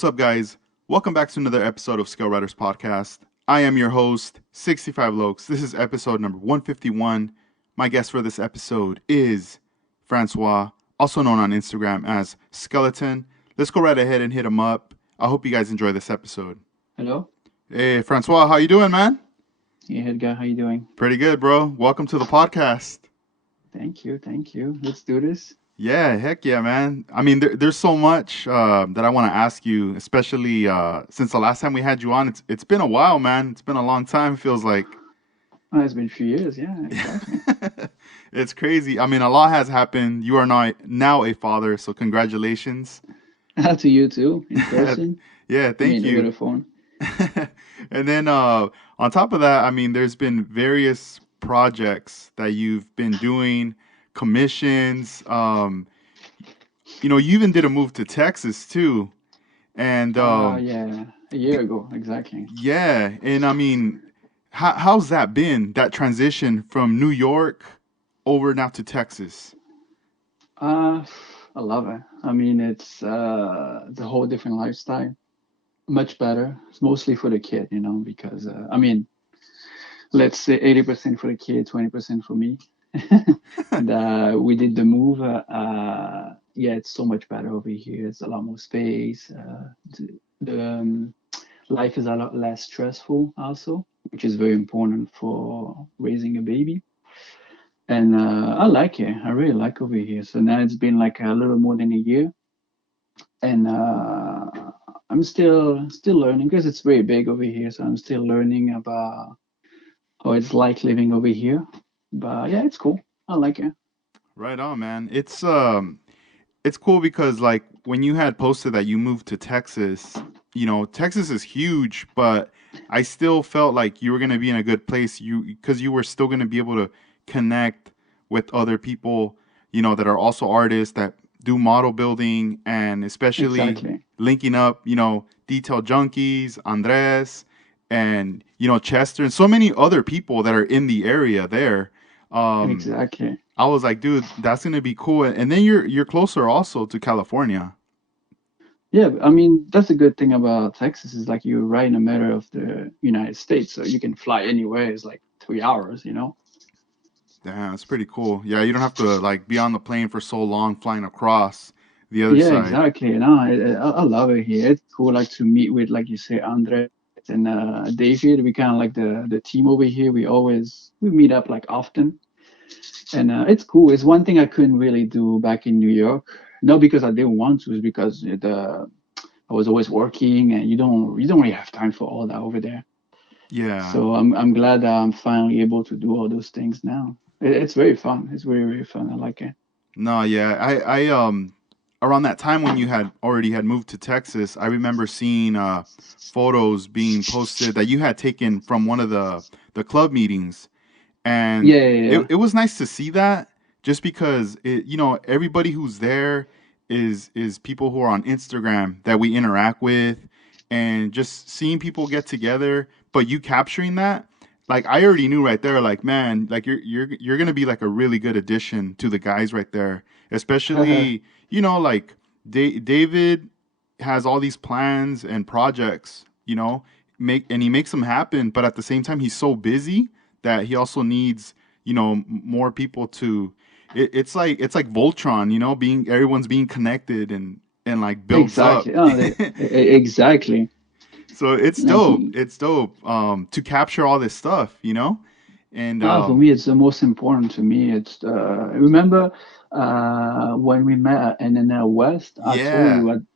What's up, guys? Welcome back to another episode of Scale Writers Podcast. I am your host, 65 Lokes. This is episode number 151. My guest for this episode is Francois, also known on Instagram as Scaleton. Let's go right ahead and hit him up. I hope you guys enjoy this episode. Hello. Hey, Francois, how you doing, man? Hey, Edgar, how you doing? Pretty good, bro. Welcome to the podcast. Thank you. Let's do this. Yeah, heck yeah, man. I mean, there's so much that I want to ask you, especially since the last time we had you on. It's been a while, man. It's been a long time, feels like. Oh, it's been a few years. Yeah, exactly. It's crazy. I mean, a lot has happened. You are now a father, so congratulations. To you too, in person. Yeah, I thank mean, over you. the phone. And then on top of that, I mean, there's been various projects that you've been doing, commissions. You even did a move to Texas too. And Yeah, a year ago, exactly. yeah, and I mean, how's that been? That transition from New York over now to Texas? Uh, I love it. I mean, it's a whole different lifestyle. Much better. It's mostly for the kid, because I mean, let's say 80% for the kid, 20% for me. And we did the move. Yeah, it's so much better over here. It's a lot more space. The life is a lot less stressful, also, which is very important for raising a baby. And I like it. I really like over here. So now it's been like a little more than a year, and I'm still learning because it's very big over here. So I'm still learning about how it's like living over here. But yeah, it's cool. I like it. Right on, man. It's cool because like when you had posted that you moved to Texas, Texas is huge, but I still felt like you were going to be in a good place because you were still going to be able to connect with other people, that are also artists that do model building and especially Exactly. linking up, Detail Junkies, Andres, and Chester and so many other people that are in the area there. Um, Exactly. I was like, dude, that's gonna be cool. And then you're closer also to California. Yeah, I mean, that's a good thing about Texas is like you're right in the middle of the United States, so you can fly anywhere. It's like 3 hours. Damn, that's pretty cool. Yeah, you don't have to like be on the plane for so long flying across the other Yeah, side. exactly. No, I love it here. It's cool, like to meet with, like you say, Andre and David. We kind of like the team over here. We meet up like often, and it's cool. It's one thing I couldn't really do back in New York. Not because I didn't want to, it's because I was always working, and you don't really have time for all that over there. Yeah. So I'm glad that I'm finally able to do all those things now. It's very fun. It's very fun. I like it. No, yeah. I around that time when you had already had moved to Texas, I remember seeing photos being posted that you had taken from one of the club meetings. And Yeah, yeah, it, yeah. it was nice to see that just because everybody who's there is people who are on Instagram that we interact with and just seeing people get together, but you capturing that, like I already knew right there, like man, like you're gonna be like a really good addition to the guys right there. Especially, like David has all these plans and projects, he makes them happen, but at the same time he's so busy that he also needs more people to it's like Voltron, being everyone's being connected and like builds up. Exactly. Oh, exactly. So it's Like, dope. It's dope to capture all this stuff, and for me, it's the most important to me. It's remember when we met at NNL West, I told yeah. you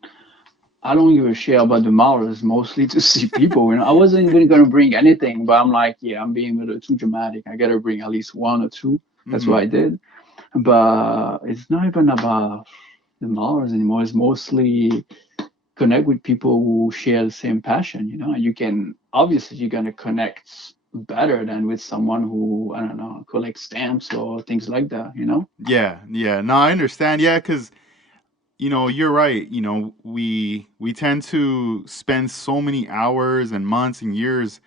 I don't give a shit about the models, mostly to see people. I wasn't even gonna bring anything, but I'm like, yeah, I'm being a little too dramatic. I gotta bring at least one or two. That's what Hmm. I did. But it's not even about the models anymore. It's mostly connect with people who share the same passion. You can obviously you're gonna connect better than with someone who, I don't know, collects stamps or things like that. Yeah, yeah. No, I understand. Yeah, because you're right. We tend to spend so many hours and months and years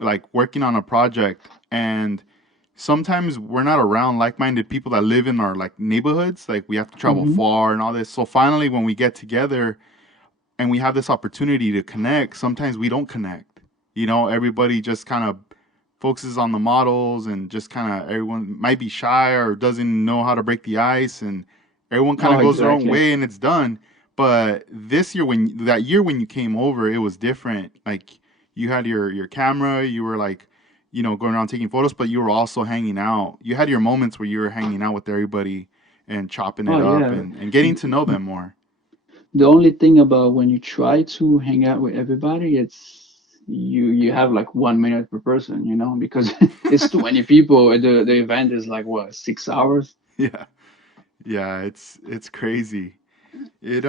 like working on a project, and sometimes we're not around like-minded people that live in our like neighborhoods. Like we have to travel Hmm. far and all this. So finally, when we get together, and we have this opportunity to connect, sometimes we don't connect. Everybody just kind of focuses on the models, and just kind of everyone might be shy or doesn't know how to break the ice, and everyone kind Oh, of goes their own exactly. way and it's done. But this year, when you came over, it was different. Like, you had your camera, you were like, going around taking photos, but you were also hanging out. You had your moments where you were hanging out with everybody and chopping Oh, it up, yeah. and getting to know them more. The only thing about when you try to hang out with everybody, it's you have like 1 minute per person, because it's too many people. The event is like what, 6 hours? Yeah. Yeah, it's crazy. It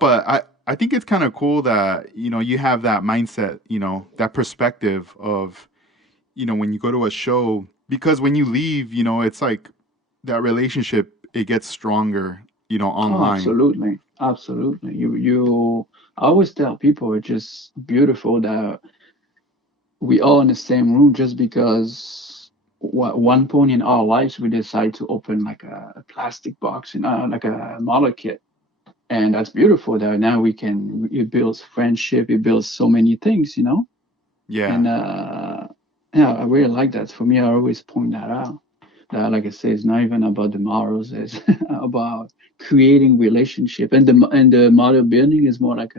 but I think it's kind of cool that, you have that mindset, that perspective of, when you go to a show, because when you leave, it's like that relationship, it gets stronger, Oh, online. absolutely, absolutely. I always tell people it's just beautiful that we all in the same room just because one point in our lives we decide to open like a plastic box, like a model kit. And that's beautiful that now it builds friendship, it builds so many things, Yeah. and yeah, I really like that. For me, I always point that out. That, like I say, it's not even about the models, it's about creating relationship. And the model building is more like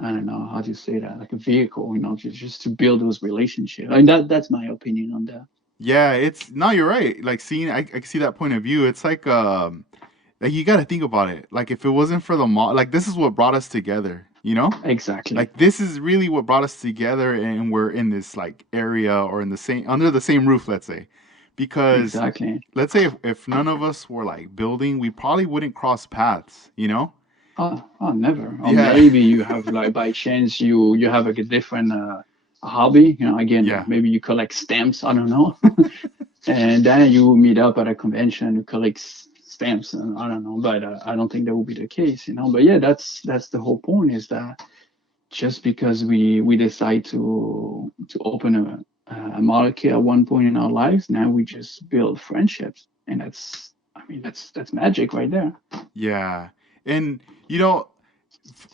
I don't know how to say that, like a vehicle, just to build those relationships. And that's my opinion on that. Yeah, it's no, you're right. Like, seeing, I see that point of view. It's like, you got to think about it. Like, if it wasn't for the like, this is what brought us together, Exactly, Like, this is really what brought us together, and we're in this like area, or in the same under the same roof, let's say. Because exactly. let's say if none of us were like building, we probably wouldn't cross paths. Oh, never. Or Yeah. maybe you have like by chance you have like a different hobby. Again, Yeah. maybe you collect stamps. I don't know. And then you meet up at a convention to collect stamps, and I don't know, but I don't think that will be the case. But yeah, that's the whole point, is that just because we decide to open a molecule at one point in our lives, now we just build friendships, and that's magic right there. Yeah. And,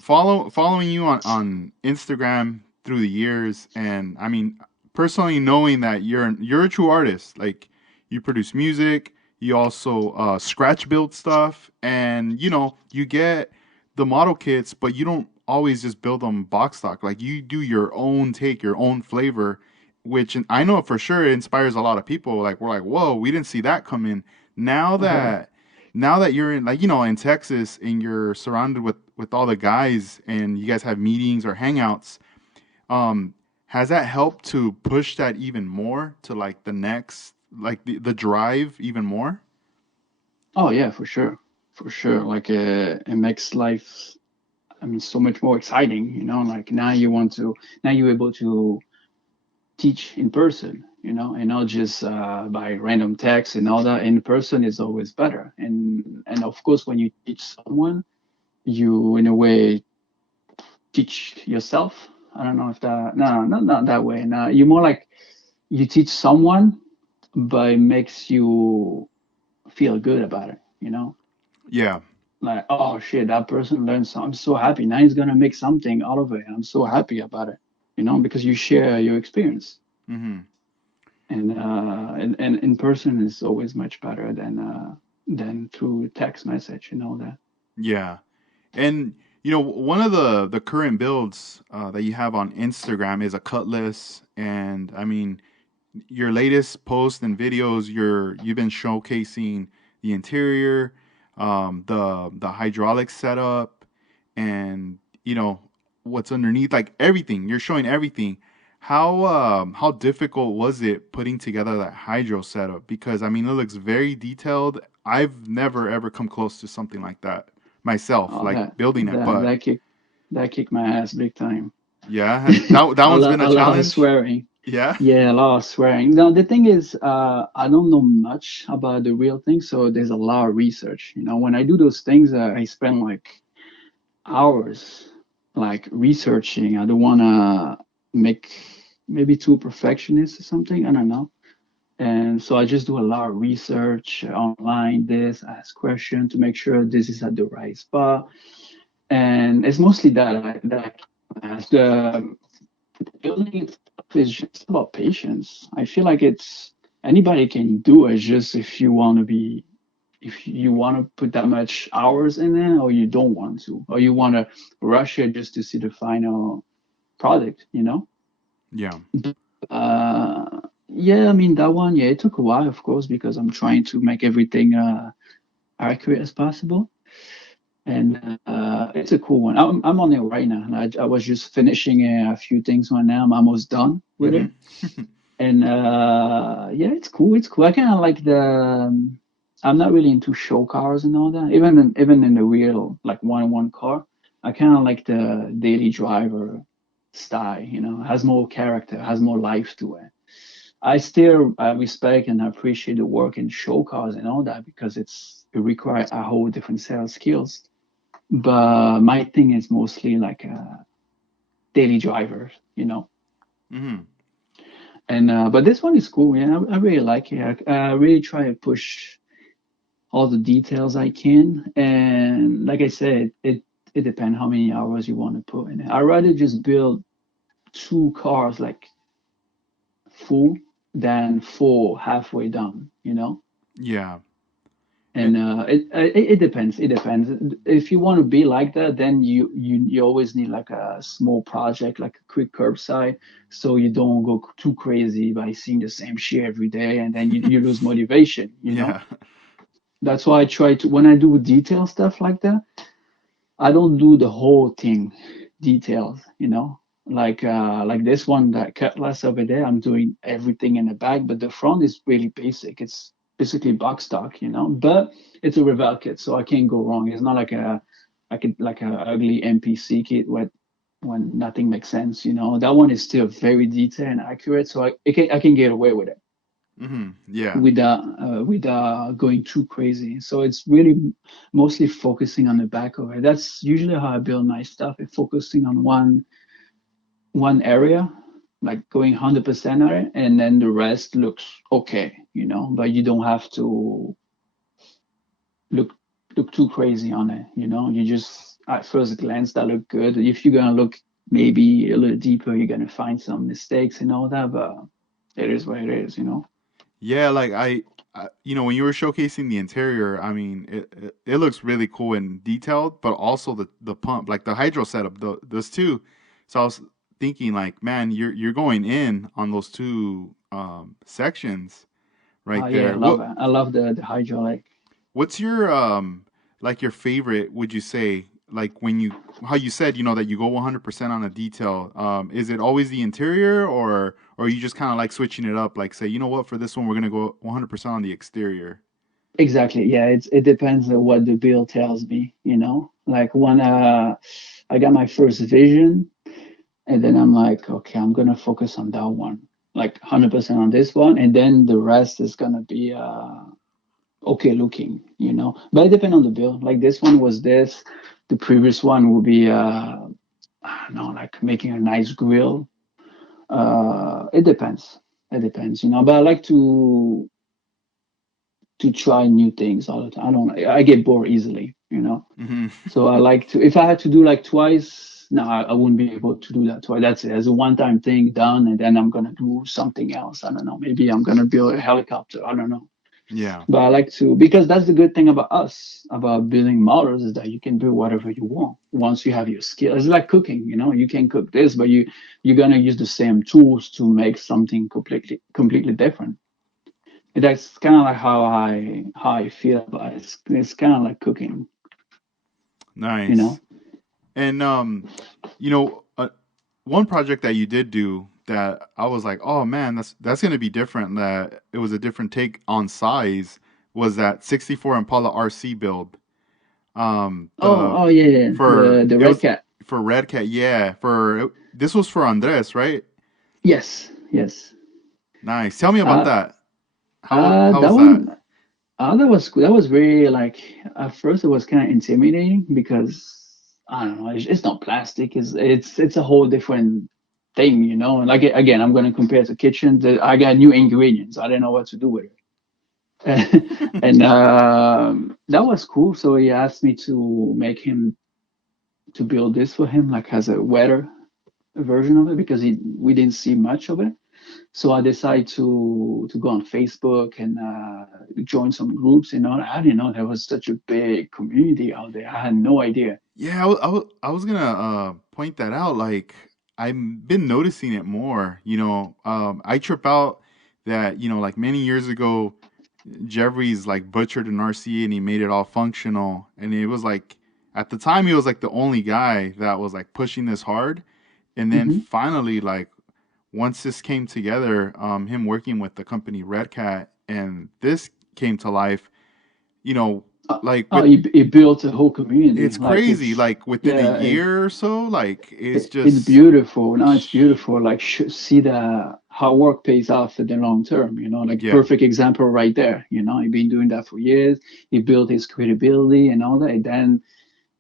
following you on Instagram through the years, and I mean, personally knowing that you're a true artist. Like, you produce music, you also scratch build stuff, and you get the model kits, but you don't always just build them box stock. Like, you do your own take, your own flavor, which I know for sure inspires a lot of people. Like, we're like, whoa, we didn't see that come in. Now Oh, that now that you're in, like, in Texas, and you're surrounded with all the guys, and you guys have meetings or hangouts, um has that helped to push that even more to, like, the next, like, the drive even more? oh yeah, for sure, for sure. Like it makes life, so much more exciting. Like now you're able to teach in person, and not just by random text and all that. In person is always better. And of course, when you teach someone, you in a way teach yourself. I don't know if that, no, not that way. No, you more like you teach someone, but it makes you feel good about it. Yeah. Like, oh shit, that person learned something. I'm so happy. Now he's gonna make something out of it. I'm so happy about it. Because you share your experience. Hmm. And in person is always much better than through text message and all that. Yeah. And, one of the current builds that you have on Instagram is a cutlass, and I mean, your latest posts and videos, you've been showcasing the interior, the hydraulic setup, and, what's underneath, like everything. You're showing everything. How difficult was it putting together that hydro setup? Because I mean, it looks very detailed. I've never ever come close to something like that myself, Oh, like that building it. that But that kicked my ass big time. yeah, that one's been a A lot of challenge. swearing. Yeah. Yeah, a lot of swearing. Now the thing is, I don't know much about the real thing, so there's a lot of research. When I do those things, I spend like hours, like researching. I don't wanna make maybe too perfectionist or something. I don't know. And so I just do a lot of research online, this, ask questions to make sure this is at the right spot. And it's mostly that I ask. The building itself is just about patience. I feel like it's anybody can do it, just if you want to be, if you want to put that much hours in it, or you don't want to, or you want to rush it just to see the final product, you know? Yeah. Yeah, I mean that one, yeah, it took a while, of course, because I'm trying to make everything accurate as possible. And it's a cool one. I'm on it right now. And I was just finishing a few things right now. I'm almost done with Mm-hmm. it. And yeah, it's cool. It's cool. I kind of like the. I'm not really into show cars and all that. Even in the real like one car, I kind of like the daily driver style. You know, has more character, has more life to it. I still respect and appreciate the work in show cars and all that because it requires a whole different set of skills. But my thing is mostly like daily drivers, you know. Mm-hmm. And but this one is cool. Yeah, I really like it. I really try to push all the details I can. And like I said, it depends how many hours you want to put in it. I'd rather just build two cars like full than four halfway done, you know. Yeah. And it depends. It depends. If you want to be like that, then you always need like a small project, like a quick curbside, so you don't go too crazy by seeing the same shit every day, and then you lose motivation. You know. Yeah. That's why I try to when I do detail stuff like that, I don't do the whole thing details. You know, like this one that Cutlass over there, I'm doing everything in the back, but the front is really basic. It's basically box stock, you know, but it's a reval kit, so I can't go wrong. It's not like a ugly NPC kit when nothing makes sense, you know. That one is still very detailed and accurate, so I can get away with it Mm-hmm. Yeah. without going too crazy. So it's really mostly focusing on the back of it. That's usually how I build my stuff. It's focusing on one area, like going 100% on it, and then the rest looks okay, you know. But you don't have to look look too crazy on it, you know. You just at first glance that look good. If you're gonna look maybe a little deeper, you're gonna find some mistakes and all that. But it is what it is, you know. Yeah, like when you were showcasing the interior, I mean, it looks really cool and detailed, but also the pump, like the hydro setup, those two. So I was thinking, like, man, you're going in on those two sections Oh right yeah, I there. love it. I love the hydraulic. What's your like your favorite, would you say? Like when you how you said, that you go 100% on a detail. Is it always the interior, or you just kind of like switching it up, like say, you know what, for this one we're going to go 100% on the exterior. Exactly. Yeah, it depends on what the bill tells me, you know. Like when I got my first vision, and then I'm like, okay, I'm gonna focus on that one, like 100% on this one, and then the rest is gonna be okay looking, you know. But it depends on the bill. Like this one was this, the previous one will be I don't know, like making a nice grill. It depends. It depends, you know. But I like to try new things all the time. I don't know. I get bored easily, you know. Hmm. So I like to, if I had to do like twice, no, I wouldn't be able to do that twice. That's it. As a one-time thing done, and then I'm gonna do something else. I don't know. Maybe I'm gonna build a helicopter. I don't know. Yeah. But I like to because that's the good thing about us, about building models, is that you can build whatever you want once you have your skill. It's like cooking, you know. You can cook this, but you're gonna use the same tools to make something completely different. And that's kind of like how I feel about it. It's kind of like cooking, you Nice. know. And you know, one project that you did do that I was like, oh man, that's gonna be different. That it was a different take on size. Was that 64 Impala RC build? The Oh yeah, yeah. for The it red was cat. for Red Cat, yeah. This was for Andres, right? Yes, yes. Nice. Tell me about Uh, that. How that was that? one. That was very like at first it was kind of intimidating because I don't know. It's not plastic. It's a whole different. thing, you know. And like again, I'm going to compare it to kitchen. I got new ingredients. I don't know what to do with it. And that was cool. So he asked me to make him to build this for him, like as a weather version of it, because we didn't see much of it. So I decided to go on Facebook and join some groups. You know, I didn't know there was such a big community out there. I had no idea. Yeah, I was gonna point that out. Like I've been noticing it more. I trip out that like many years ago, Jeffries like butchered an RC and he made it all functional, and it was like at the time he was like the only guy that was like pushing this hard, and then Hmm. finally like once this came together, him working with the company Red Cat and this came to life, you know, like Oh, with he built a whole community. it's Like crazy. it's Like within a yeah, year or so, like it's it's just beautiful. Now it's beautiful. Like see the how work pays off in the long term. You know, like yeah, perfect example right there. You know, he's been doing that for years. He built his credibility and all that. And then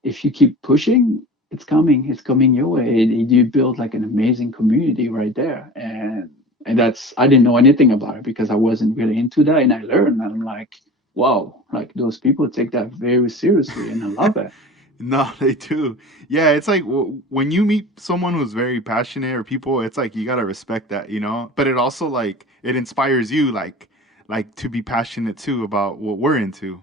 if you keep pushing, it's coming. It's coming your way. You build like an amazing community right there. And that's I didn't know anything about it because I wasn't really into that. And I learned. And I'm like, wow, like those people take that very seriously, and I love it. no, they do. Yeah, it's like when you meet someone who's very passionate or people, it's like you gotta respect that. But it also like it inspires you, like to be passionate too about what we're into.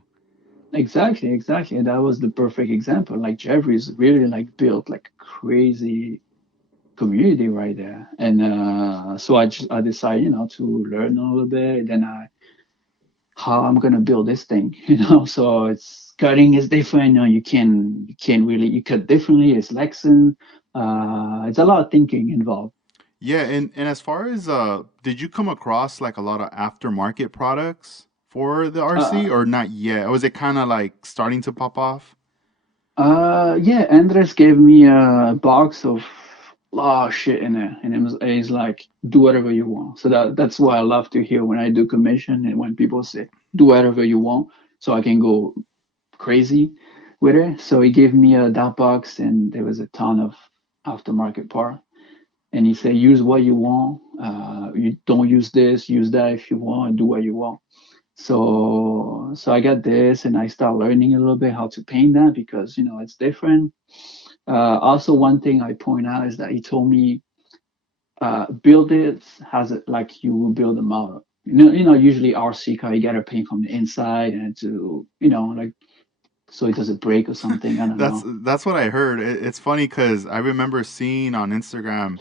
Exactly, exactly. And that was the perfect example. Like Jeffrey's really like built like crazy community right there. And so I decided, you know, to learn a little bit. Then I how I'm gonna build this thing, you know. So it's cutting is different. You know, you can't really you cut differently. It's Lexan. It's a lot of thinking involved. Yeah, and as far as did you come across like a lot of aftermarket products for the RC Uh, or not yet? Or was it kind of like starting to pop off? yeah, Andres gave me a box of lot of shit in there, and he's like, do whatever you want. So that's what I love to hear when I do commission and when people say, do whatever you want, so I can go crazy with it. So he gave me a that box, and there was a ton of aftermarket part, and he said, use what you want. You don't use this, use that if you want, do what you want. So I got this, and I start learning a little bit how to paint that because you know it's different. Also, one thing I point out is that he told me build it has it like you will build a model. Usually RC car you gotta paint from the inside and to like so it doesn't break or something. I don't know. That's what I heard. It's funny because I remember seeing on Instagram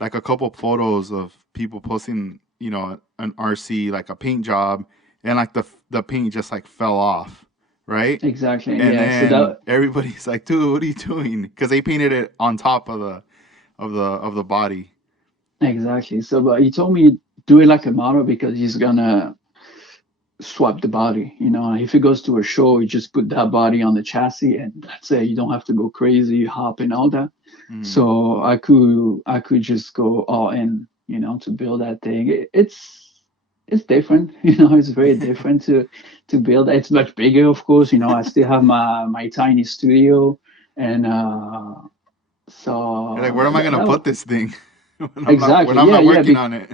like a couple photos of people posting, an RC like a paint job, and like the paint just like fell off, right? Exactly. And Yeah. So then that everybody's like, "Dude, what are you doing?" Because they painted it on top of the body. exactly. So but he told me do it like a model because he's gonna swap the body. If it goes to a show, you just put that body on the chassis and that's it. You don't have to go crazy, hop and all that. Mm. So I could just go all in, to build that thing. It's different, it's very different to build. It's much bigger, of course. I still have my tiny studio, and You're like, so where am I gonna that put this thing when exactly, I'm yeah, not yeah. working on it?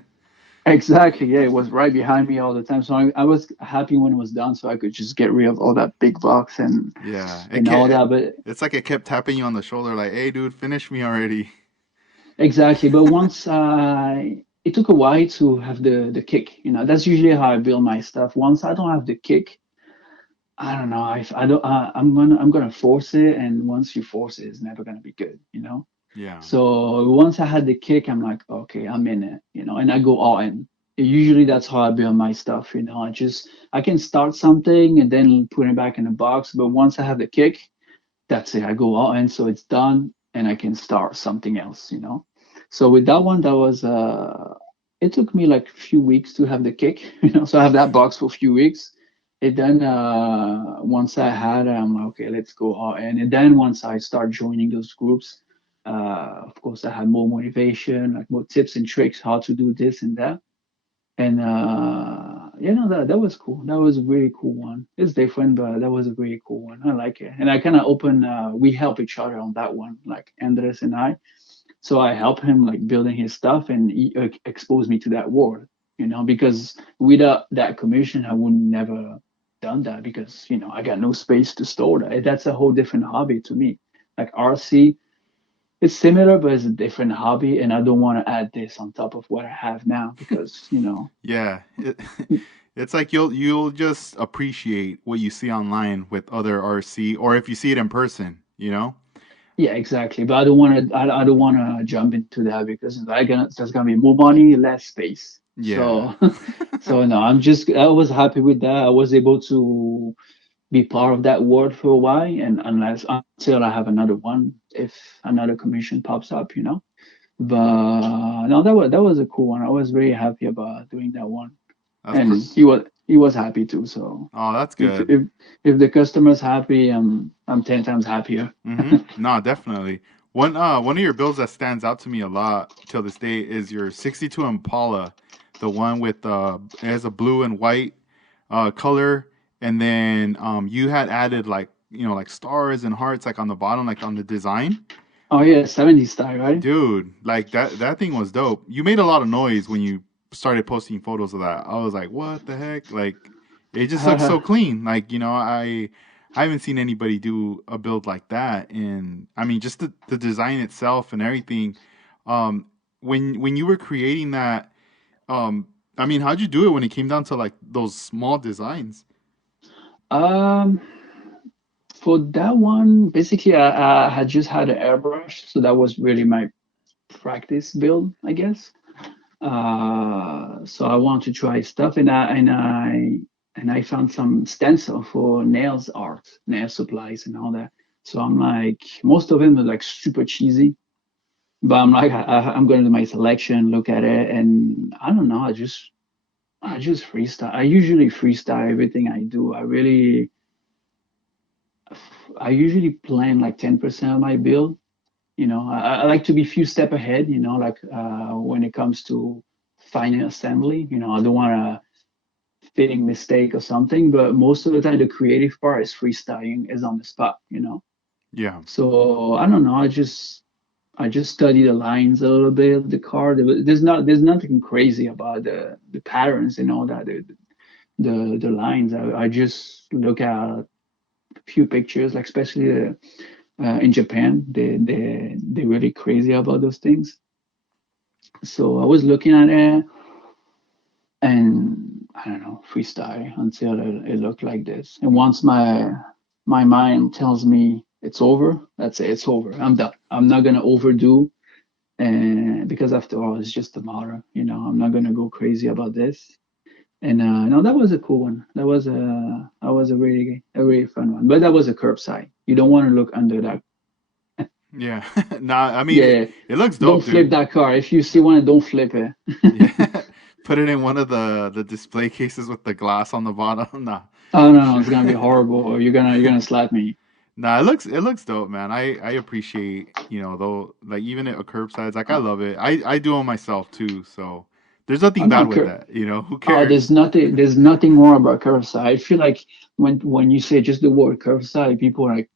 Exactly. Yeah, it was right behind me all the time. So I was happy when it was done, so I could just get rid of all that big box and Yeah, it and all can't. that. But It's like it kept tapping you on the shoulder, like, "Hey, dude, finish me already." exactly. But once it took a while to have the kick. That's usually how I build my stuff. Once I don't have the kick, I don't know. If I don't, I'm gonna force it, and once you force it, it's never gonna be good. Yeah. So once I had the kick, I'm like, okay, I'm in it, and I go all in. Usually that's how I build my stuff. I can start something and then put it back in the box. But once I have the kick, that's it. I go all in, so it's done, and I can start something else. So with that one, that was it took me like a few weeks to have the kick. So I have that box for a few weeks. And then once I had it, I'm like, okay, let's go all in. And then once I start joining those groups, of course, I had more motivation, like more tips and tricks how to do this and that. And that was cool. That was a really cool one. It's different, but that was a really cool one. I like it. And I kind of open. We help each other on that one, like Andres and I. So I help him like building his stuff, and he exposed me to that world, because without that commission, I would never done that, because I got no space to store that. That's a whole different hobby to me. Like RC, it's similar, but it's a different hobby, and I don't want to add this on top of what I have now, because Yeah, it's like you'll just appreciate what you see online with other RC, or if you see it in person, you know? yeah, exactly. But I don't want to. I don't want to jump into that, because there's gonna be more money, less space. Yeah. So, so no, I was happy with that. I was able to be part of that world for a while, and until I have another one, if another commission pops up. But no, that was a cool one. I was very happy about doing that one, That's and he was happy too. So oh, that's if good. if if the customer's happy, I'm 10 times happier. No, definitely. One of your builds that stands out to me a lot till this day is your 62 Impala, the one with it has a blue and white color, and then you had added like like stars and hearts like on the bottom, like on the design. Oh yeah, 70 style, right? Dude, like that thing was dope. You made a lot of noise when you started posting photos of that. I was like, "What the heck?" Like it just looks so clean. Like, I haven't seen anybody do a build like that, and I mean just the design itself and everything. When you were creating that, I mean, how'd you do it when it came down to like those small designs? um, for that one, basically, I had just had an airbrush, so that was really my practice build, I guess. So I want to try stuff, and I found some stencil for nails art, nail supplies, and all that. So I'm like, most of them are like super cheesy, but I'm like, I'm going to do my selection, look at it, and I don't know, I just freestyle. I usually freestyle everything I do. I usually plan like 10% of my build. I like to be few step ahead, like when it comes to final assembly. I don't want a fitting mistake or something, but most of the time the creative part is freestyling, is on the spot. Yeah. So I don't know. I just study the lines a little bit of the car. There's nothing crazy about the patterns and all that. The lines. I just look at a few pictures, like especially in Japan. They're really crazy about those things. So I was looking at it, and I don't know, freestyle until it looked like this. And once my mind tells me it's over, that's it. It's over. I'm done. I'm not gonna overdo, and because after all, it's just a motor. I'm not gonna go crazy about this. And no, that was a cool one. That was a really fun one. But that was a curbside. You don't want to look under that. Yeah. Nah, I mean Yeah, it looks don't dope, flip dude. that car. If you see one, don't flip it. Yeah. Put it in one of the display cases with the glass on the bottom. Nah. Oh no, no, it's gonna be horrible. You're gonna slap me. Nah, it looks dope, man. I appreciate, though like even at a curbsides, like I love it. I do them myself too, so there's Oh nothing no, bad with that. Who oh, cares? there's nothing more about curbside. I feel like when you say just the word curbside, people are like,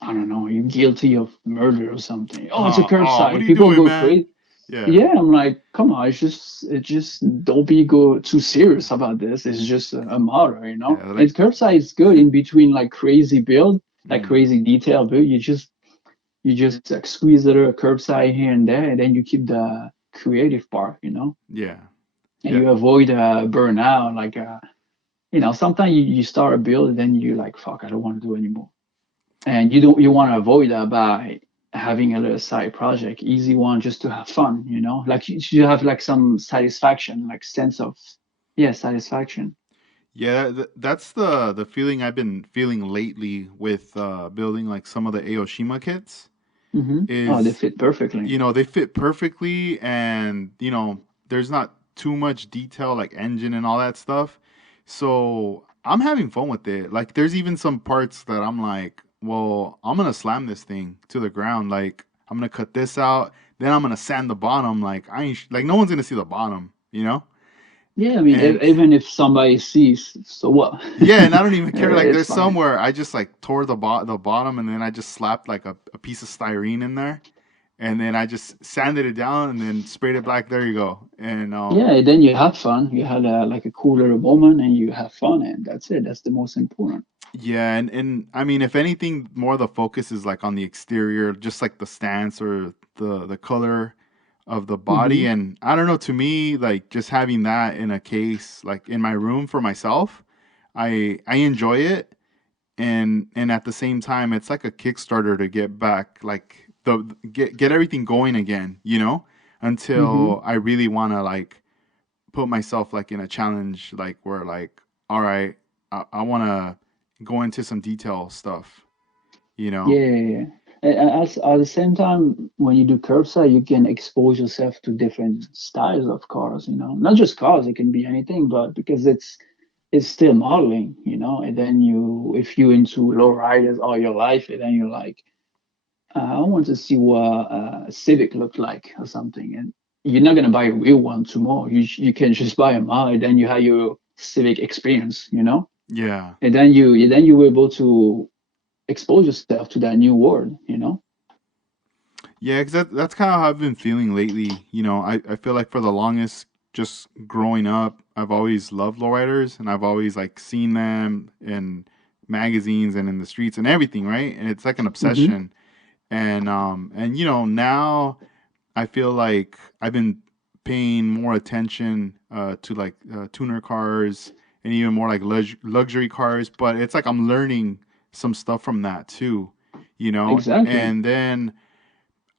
I don't know, you're guilty of murder or something. Oh, it's a Oh, what curbside. are you People doing, go man? crazy. Yeah. Yeah, I'm like, come on, it's just don't be go too serious about this. It's just a model. Yeah, And like curbside is good in between like crazy build, like mm, crazy detail build. You just like squeeze a little curbside here and there, and then you keep the creative part. yeah. And Yeah. you avoid burnout. Like sometimes you start a build and then you're like, fuck, I don't want to do anymore. And you want to avoid that by having a little side project, easy one, just to have fun. Like you have like some satisfaction, like sense of, yeah, satisfaction. Yeah, that's the feeling I've been feeling lately with building like some of the Aoshima kits Oh, they is fit perfectly. they fit perfectly, and there's not too much detail like engine and all that stuff. So I'm having fun with it. Like there's even some parts that I'm like, well, I'm gonna slam this thing to the ground. Like I'm gonna cut this out, then I'm gonna sand the bottom. Like I ain't like no one's gonna see the bottom. Yeah, I mean, And even if somebody sees, so what? yeah, and I don't even care. Like It's there's fine. somewhere I just like tore the bottom, and then I just slapped like a piece of styrene in there, and then I just sanded it down and then sprayed it black. There you go. And Yeah, then you have fun. You had like a cool little moment and you have fun, and that's it. That's the most important. yeah, and I mean, if anything, more the focus is like on the exterior, just like the stance or the color of the body. Hmm. And I don't know, to me, like just having that in a case, like in my room for myself, I enjoy it. And at the same time, it's like a Kickstarter to get back, like the get everything going again, Hmm. until I really want to like put myself like in a challenge, like where like, all right, I want to go into some detail stuff, you know? Yeah, yeah, yeah. And at the same time, when you do curbside, you can expose yourself to different styles of cars, not just cars, it can be anything, but because it's still modeling, and then if you into low riders all your life, and then you're like, I want to see what a Civic looked like or something. And you're not gonna buy a real one tomorrow. You can just buy a mod, and then you have your Civic experience, Yeah. and then you were able to expose yourself to that new world. Yeah, because that's kind of how I've been feeling lately. I feel like for the longest, just growing up, I've always loved lowriders, and I've always like seen them in magazines and in the streets and everything, right? And it's like an Hmm. obsession. And now I feel like I've been paying more attention to like tuner cars and even more like luxury cars, but it's like I'm learning some stuff from that too, Exactly. and then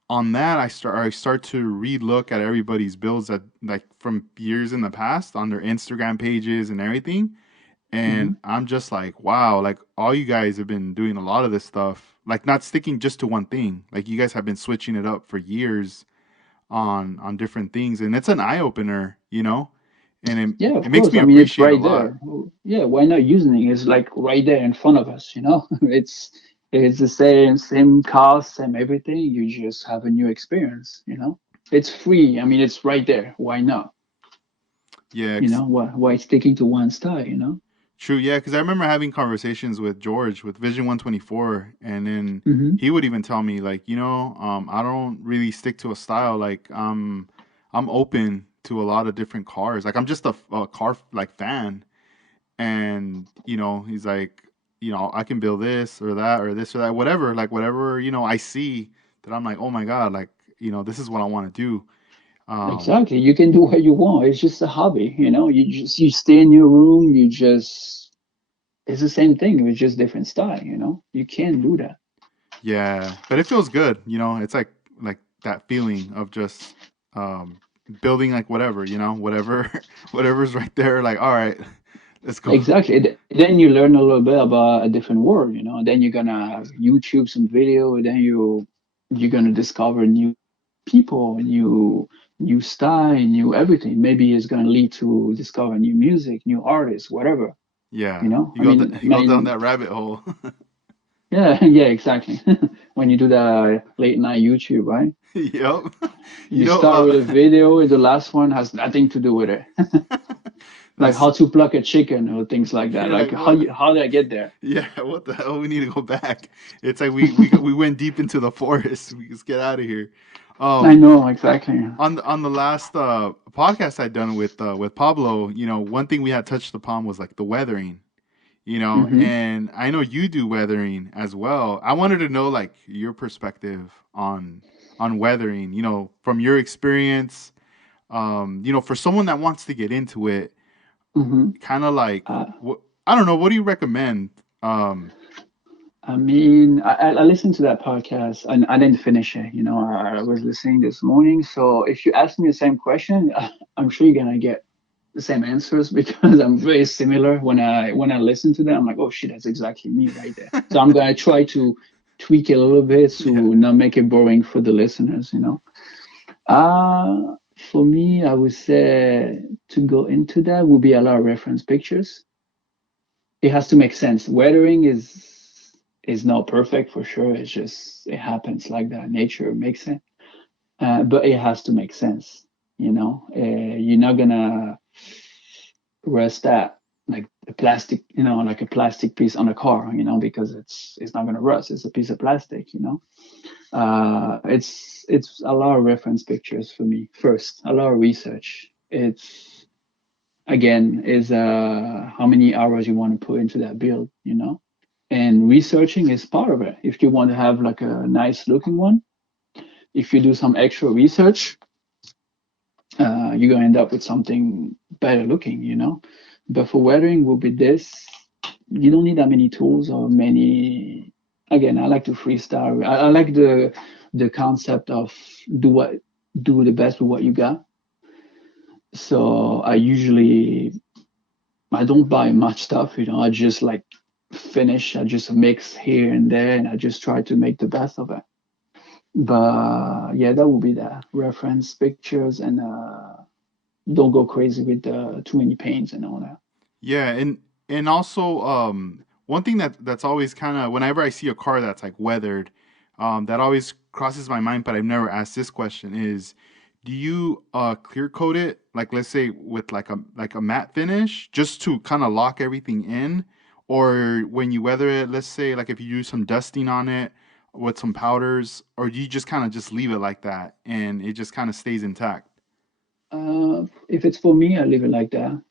on that I start to relook at everybody's builds that like from years in the past on their Instagram pages and everything, and Hmm. I'm just like, wow, like all you guys have been doing a lot of this stuff, like not sticking just to one thing. Like you guys have been switching it up for years on different things, and it's an eye opener, and Yeah, it of makes course. me I mean, it's appreciate a right lot. there. Yeah, why not using it? It's like right there in front of us. It's the same cost, same everything. You just have a new experience. It's free. I mean, it's right there. Why not? Yeah, Why sticking to one style? true. Yeah, because I remember having conversations with George with Vision 124, and then Hmm. he would even tell me like, I don't really stick to a style. Like, I'm open to a lot of different cars. Like, I'm just a car like fan, and he's like, I can build this or that or this or that, whatever. Like, whatever I see that I'm like, oh my god, like, this is what I want to do. Um, Exactly. You can do what you want. It's just a hobby. You stay in your room. It's the same thing. It's just different style. You can do that. Yeah, but it feels good. It's like that feeling of just um building like whatever, whatever whatever's right there. Like, all right, let's go. Exactly. Then you learn a little bit about a different world. Then you're gonna YouTube some video, and then you're gonna discover new people, new style, new everything. Maybe it's gonna lead to discover new music, new artists, whatever. Yeah, I mean, you go down that rabbit hole. yeah, yeah, exactly. When you do the late night YouTube, right? Yep. You You know, start with a video, and the last one has nothing to do with it. Like that's how to pluck a chicken or things like that. you're Like like how what? how did I get there? Yeah, what the hell? We need to go back. It's like we went deep into the forest. We just get out of here. I Um, know exactly. on the last podcast I'd done with Pablo, one thing we had touched upon was like the weathering, Hmm. and I know you do weathering as well. I wanted to know like your perspective on weathering, from your experience, for someone that wants to get into it, Hmm. kind of like Uh, what I don't know, what do you recommend? Um, I mean, I listened to that podcast and I didn't finish it. I was listening this morning. So if you ask me the same question, I'm sure you're gonna get the same answers because I'm very similar. When I listen to that, I'm like, oh shit, that's exactly me right there. So I'm gonna try to tweak it a little bit yeah, to not make it boring for the listeners. For me, I would say to go into that would be a lot of reference pictures. It has to make sense. Weathering is not perfect for sure. It's just it happens like that. Nature makes it, but it has to make sense. You're not gonna rest that. like a plastic, like a plastic piece on a car, because it's not gonna rust. It's a piece of plastic. It's a lot of reference pictures for me. First, a lot of research. It's again is how many hours you want to put into that build. And researching is part of it. If you want to have like a nice looking one, if you do some extra research, you're gonna end up with something better looking. But for weathering will be this. You don't need that many tools or many. Again, I like to freestyle. I like the concept of do the best with what you got. So I don't buy much stuff. I just like finish. I just mix here and there, and I just try to make the best of it. But yeah, that would be the reference pictures, and don't go crazy with too many paints and all that. Yeah, and also one thing that's always kind of whenever I see a car that's like weathered, that always crosses my mind, but I've never asked this question is, do you clear coat it like let's say with like a matte finish just to kind of lock everything in, or when you weather it, let's say like if you do some dusting on it with some powders, or do you just kind of just leave it like that and it just kind of stays intact? If it's for me, I leave it like that.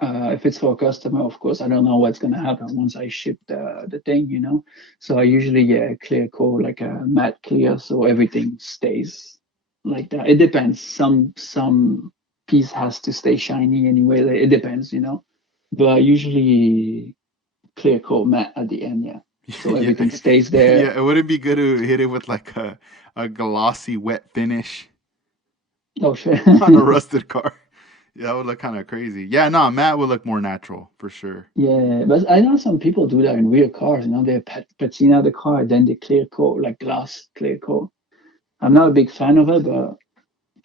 If it's for a customer, of course, I don't know what's gonna happen once I ship the thing. So I usually clear coat like a matte clear, so everything stays like that. It depends. Some piece has to stay shiny anyway. It depends. But I usually clear coat matte at the end, yeah. So Yeah, everything stays there. yeah. It wouldn't be good to hit it with like a glossy wet finish Oh shit. on a rusted car. Yeah, that would look kind of crazy. Yeah, no, matte would look more natural for sure. Yeah, but I know some people do that in real cars. They patina the car, then they clear coat, like glass clear coat. I'm not a big fan of it, but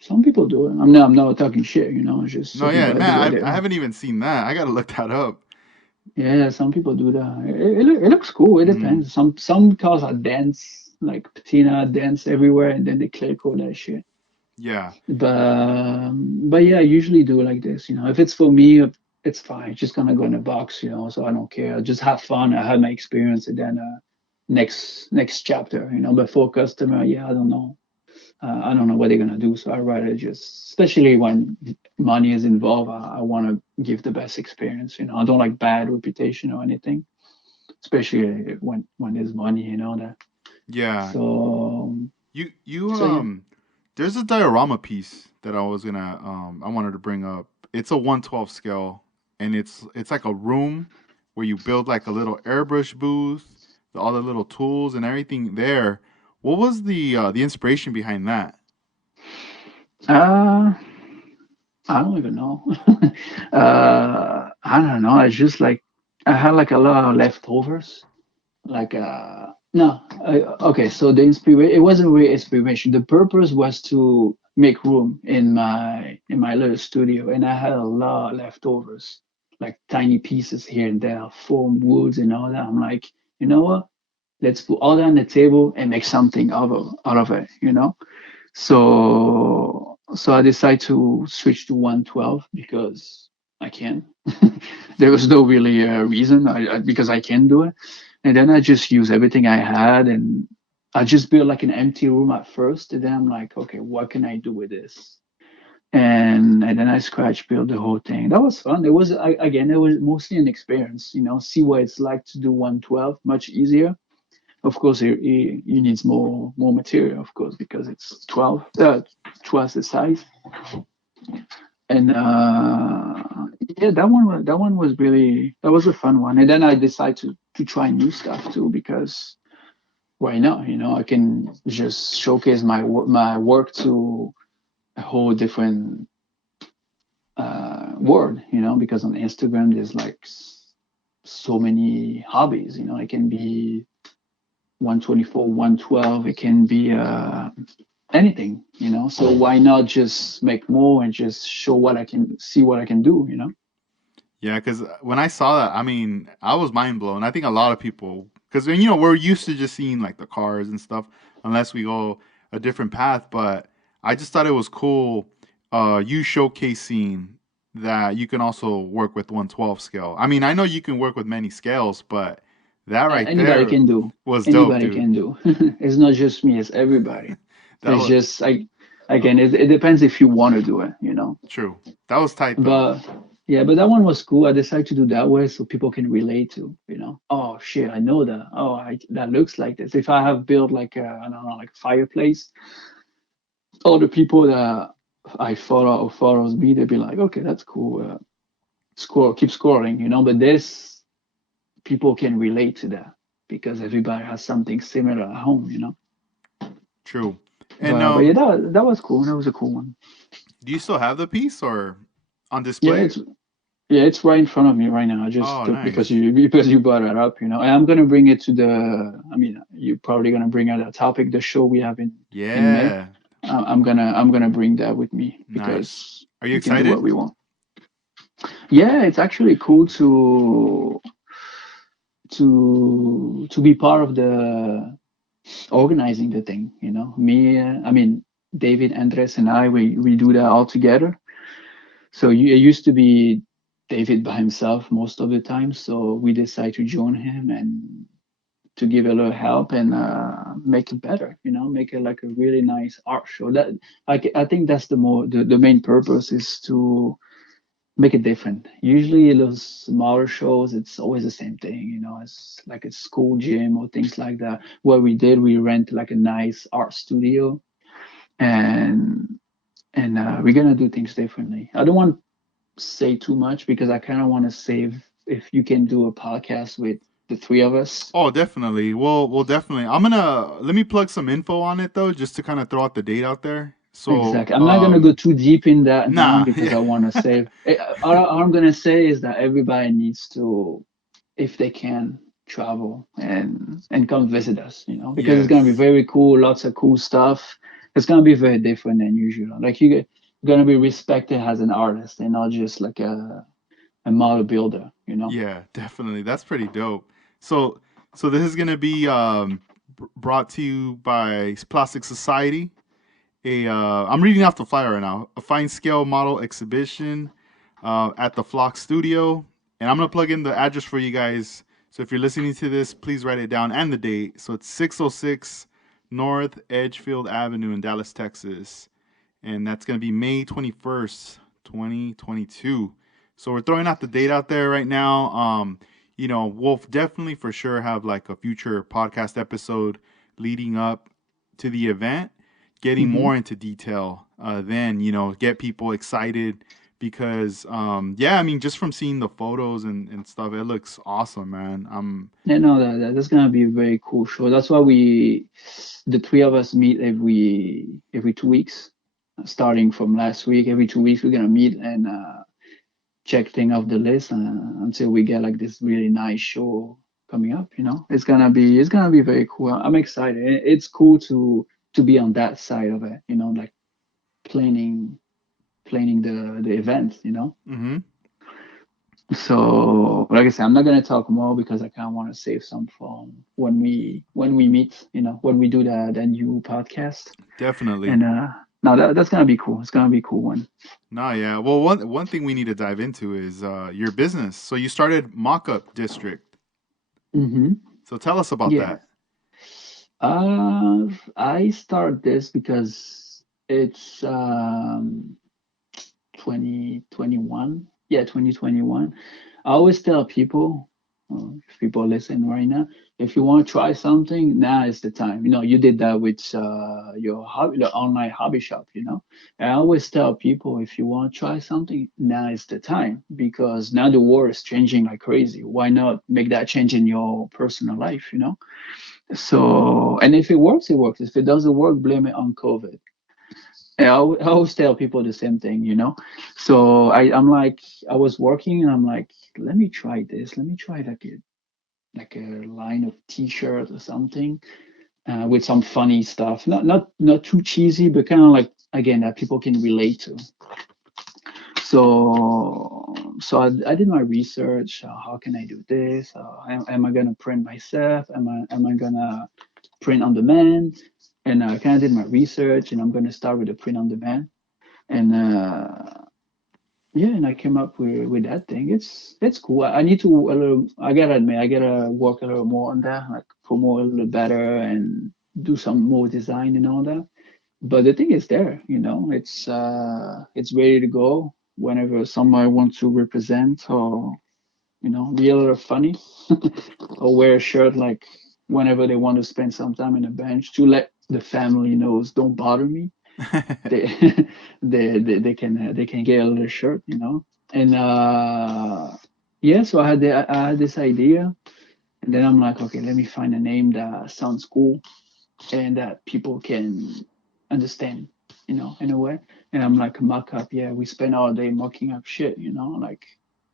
some people do it. I'm not talking shit. It's just No, some yeah, people that do it man, I there. haven't even seen that. I gotta look that up. Yeah, some people do that. It looks cool. It Mm, depends. Some cars are dense, like patina dense everywhere, and then they clear coat that shit. yeah, But yeah, I usually do it like this. If it's for me, it's fine. It's just gonna go in a box. So I don't care. I just have fun. I have my experience, and then next chapter. But for customer, yeah, I don't know. I don't know what they're gonna do. So I rather just, especially when money is involved, I want to give the best experience. I don't like bad reputation or anything, especially when there's money. That. yeah. So You so yeah. there's a diorama piece that I wanted to bring up. It's a 112 scale, and it's like a room where you build like a little airbrush booth, all the little tools and everything there. What was the inspiration behind that? Uh, I don't even know. I don't know. It's just like I had like a lot of leftovers. Like no, okay. So the inspiration, it wasn't really inspiration. The purpose was to make room in my little studio, and I had a lot of leftovers, like tiny pieces here and there, foam, woods, and all that. I'm like, you know what? Let's put all that on the table and make something out of it. So I decided to switch to 112 because I can. There was no really reason because I can do it. And then I just use everything I had, and I just built like an empty room at first. And then I'm like, okay, what can I do with this? And then I scratch built the whole thing. That was fun. Again, it was mostly an experience. See what it's like to do 112, much easier. Of course, it needs more material, of course, because it's 12, twice the size. And yeah, that one was really, that was a fun one. And then I decided to try new stuff too, because why not? I can just showcase my work to a whole different world. Because on Instagram there's like so many hobbies. It can be 124, 112. It can be anything. So why not just make more and just show what I can do. Yeah, because when I saw that, I mean, I was mind blown. I think a lot of people, because we're used to just seeing like the cars and stuff, unless we go a different path. But I just thought it was cool, you showcasing that you can also work with 112 scale. I mean, I know you can work with many scales, but that right Anybody there can do. was dope, Anybody dude. can do. It's not just me, it's everybody. That It's was just like again, it depends if you want to do it, you know. true. That was tight though. But yeah, but that one was cool. I decided to do that way so people can relate to, you know. Oh shit, I know that. Oh, that looks like this. If I have built like a, I don't know, like a fireplace, all the people that I follow or follows me, they'd be like, okay, that's cool. Score, keep scoring, you know. But this people can relate to that because everybody has something similar at home, you know. True. And But yeah, that was cool. That was a cool one. do you still have the piece or on Yeah, display? it's right in front of me right now. I just Oh, took nice. because you brought it up, you know. And I'm gonna bring it to the. I mean, you're probably gonna bring out a topic, the show we have in May. Yeah. I'm gonna bring that with me Nice. because Are you we can do what excited? we want. Yeah, it's actually cool to be part of the organizing the thing. You know, me. I mean, David, Andres, and I. We do that all together. So it used to be David by himself most of the time. So we decided to join him and to give a little help and make it better. You know, make it like a really nice art show. That I think that's the main purpose is to make it different. Usually those smaller shows, it's always the same thing. You know, it's like a school gym or things like that. What we did, we rent like a nice art studio and we're gonna do things differently. I don't want say too much because I kind of want to save if you can do a podcast with the three of us. Oh, definitely. We'll definitely. I'm gonna let me plug some info on it though, just to kind of throw out the date out there. So, Exactly. I'm not gonna go too deep in that now nah, because yeah, I want to save. All I'm gonna say is that everybody needs to, if they can, travel and come visit us. You know, because it's gonna be yes, very cool. Lots of cool stuff. It's gonna be very different than usual. Like you're gonna be respected as an artist and not just like a model builder. You know. yeah, definitely. That's pretty dope. So, so this is gonna be brought to you by Plastic Society. I'm reading off the flyer right now. A fine scale model exhibition at the Flock Studio, and I'm gonna plug in the address for you guys. So if you're listening to this, please write it down and the date. So it's 606 North Edgefield Avenue in Dallas, Texas, and that's gonna be May 21st, 2022. So we're throwing out the date out there right now. We'll definitely for sure have like a future podcast episode leading up to the event, getting Mm-hmm. more into detail, then get people excited because yeah, I mean just from seeing the photos and stuff, it looks awesome, man. Yeah, no, that's gonna be a very cool show. That's why the three of us, meet every 2 weeks, starting from last week. Every 2 weeks, we're gonna meet and check thing off the list until we get like this really nice show coming up. You know, it's gonna be very cool. I'm excited. It's cool to be on that side of it. You know, like planning planning the event. You know. Mm-hmm. So, like I said, I'm not gonna talk more because I kind of want to save some for when we meet, you know, when we do the new podcast. Definitely. And no, that's gonna be cool. It's gonna be a cool one. No, yeah. Well, one thing we need to dive into is your business. So you started Mockup District. Hmm. So tell us about Yeah. that. I start this because it's 2021. Yeah, 2021. I always tell people, if people listen right now, if you want to try something, now is the time. You know, you did that with your hobby, the online hobby shop, you know. And I always tell people, if you want to try something, now is the time because now the world is changing like crazy. Why not make that change in your personal life, you know? So, and if it works, it works. If it doesn't work, blame it on COVID. Yeah, I always tell people the same thing, you know. So I'm like, I was working and I'm like, let me try this. Let me try like a line of T-shirt or something with some funny stuff. Not too cheesy, but kind of like again that people can relate to. So I did my research. How can I do this? Am I gonna print myself? Am I gonna print on demand? And I kind of did my research, and I'm gonna start with the print on demand. And Yeah, and I came up with that thing. It's cool. I need to a little. I gotta admit, I gotta work a little more on that, like promote a little better and do some more design and all that. But the thing is there, it's ready to go whenever somebody wants to represent or be a little funny or wear a shirt like whenever they want to spend some time in a bench to let the family knows don't bother me. They they can get a little shirt, and yeah. So I had this idea, and then I'm like, okay, let me find a name that sounds cool and that people can understand, in a way. And I'm like, mock up, yeah, we spend all day mocking up shit, like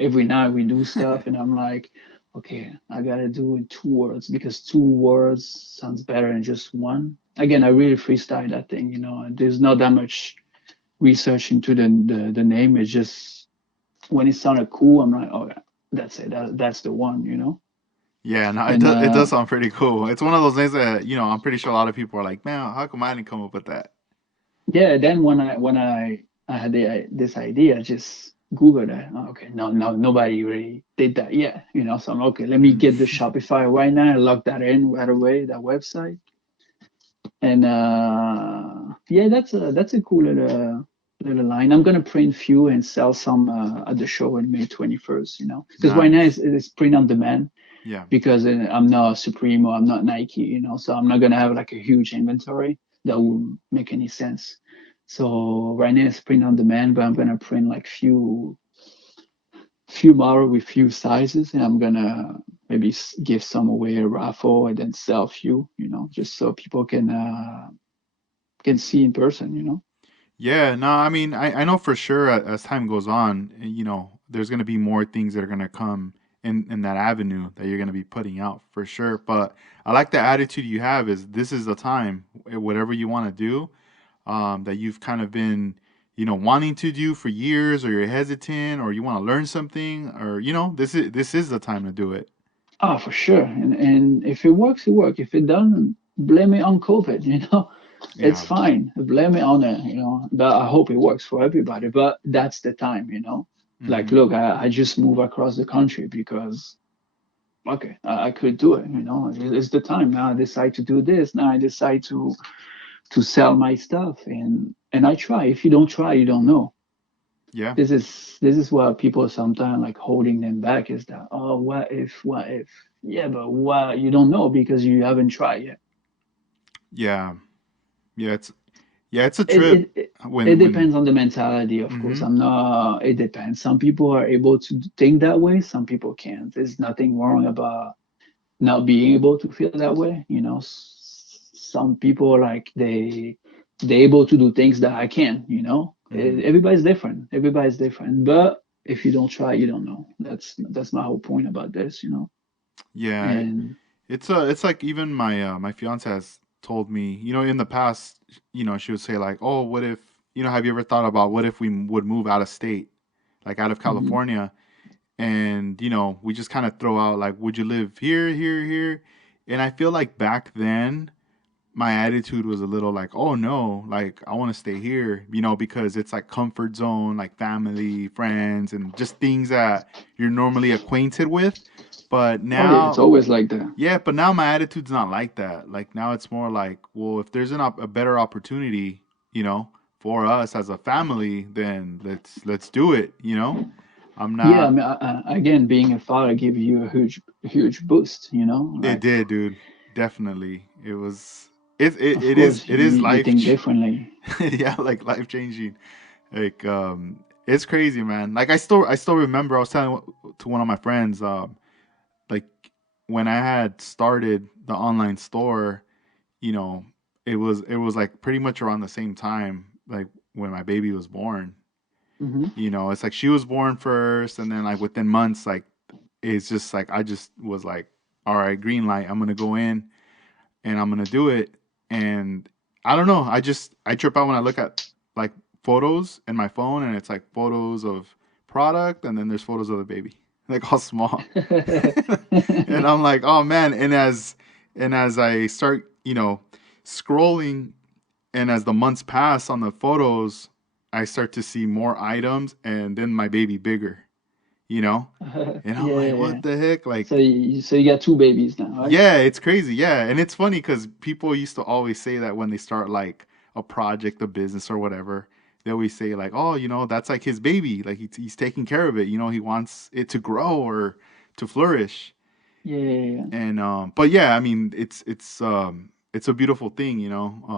every night we do stuff, and I'm like, okay, I gotta do it in 2 words because 2 words sounds better than just one. Again, I really freestyle that thing, and there's not that much research into the name. It's just when it sounded cool, I'm like, oh yeah, that's it. That's the one, Yeah, no, And it does sound pretty cool. It's one of those things that, I'm pretty sure a lot of people are like, man, how come I didn't come up with that? yeah, then when I had this idea, I just Googled it. Oh, okay, no, nobody really did that yet, So I'm okay. Let me Mm. get the Shopify right now and log that in right away, that website. And yeah, that's a cool little line. I'm gonna print few and sell some at the show on May 21st. Because right now Nice. it's print on demand Yeah. because I'm not Supreme or I'm not Nike. So I'm not gonna have like a huge inventory that wouldn't make any sense. So right now it's print on demand, but I'm gonna print like few model with few sizes, and I'm gonna maybe give some away a raffle and then sell few, just so people can see in person, Yeah, no, I mean, I know for sure as time goes on, there's going to be more things that are going to come in that avenue that you're going to be putting out for sure. But I like the attitude you have is this is the time, whatever you want to do, that you've kind of been, wanting to do for years, or you're hesitant, or you want to learn something, or, this is the time to do it. Oh, for sure. And if it works, it works. If it doesn't, blame it on COVID, It's Yeah. fine. Blame it on it, But I hope it works for everybody. But that's the time, Like, Hmm. look, I just moved across the country because okay, I could do it, It's the time now. I decide to do this. Now I decide to sell my stuff and I try. If you don't try, you don't know. Yeah. This is what people sometimes like holding them back is that, oh, what if? Yeah, but what you don't know because you haven't tried yet. Yeah. Yeah. It's a It trip it it, it when. depends on the mentality, of course. Hmm. I'm not. It depends. Some people are able to think that way. Some people can't. There's nothing wrong about not being able to feel that way. Some people like they're able to do things that I can. Hmm. Everybody's different. Everybody's different. But if you don't try, you don't know. That's my whole point about this. Yeah. And It's like even my fiance has told me, in the past, she would say like, "Oh, what if, have you ever thought about what if we would move out of state, like out of mhm. California?" And, we just kind of throw out like, "Would you live here, here, here?" And I feel like back then my attitude was a little like, "Oh no, like I want to stay here," because it's like comfort zone, like family, friends, and just things that you're normally acquainted with. But Oh yeah, it's now always like that. yeah, but now my attitude's not like that. Like now it's more like, well, if there's a better opportunity, for us as a family, then let's do it. I'm Yeah, I not. mean, again, being a father gives you a huge boost. It Like did, dude. Definitely, it was. of course It is you think differently. yeah, like life changing. Like it's crazy, man. Like I still remember I was telling to one of my friends, like when I had started the online store, you know, it was like pretty much around the same time, like when my baby was born. Hmm. It's like she was born first, and then like within months, like it's just like I just was like, all right, green light, I'm gonna go in and I'm gonna do it. And I don't know, I trip out when I look at like photos in my phone, and it's like photos of product, and then there's photos of the baby, like all small. And I'm like, oh man. And as I start, scrolling, and as the months pass on the photos, I start to see more items and then my baby bigger, you know? And I'm Yeah, like, yeah. what the heck? Like, So you got two babies now, right? yeah, it's crazy. Yeah. And it's funny because people used to always say that when they start like a project, a business or whatever, they always say like, oh, that's like his baby. Like he's taking care of it. He wants it to grow or to flourish. Yeah, yeah, yeah. And but yeah, I mean, it's a beautiful thing, No,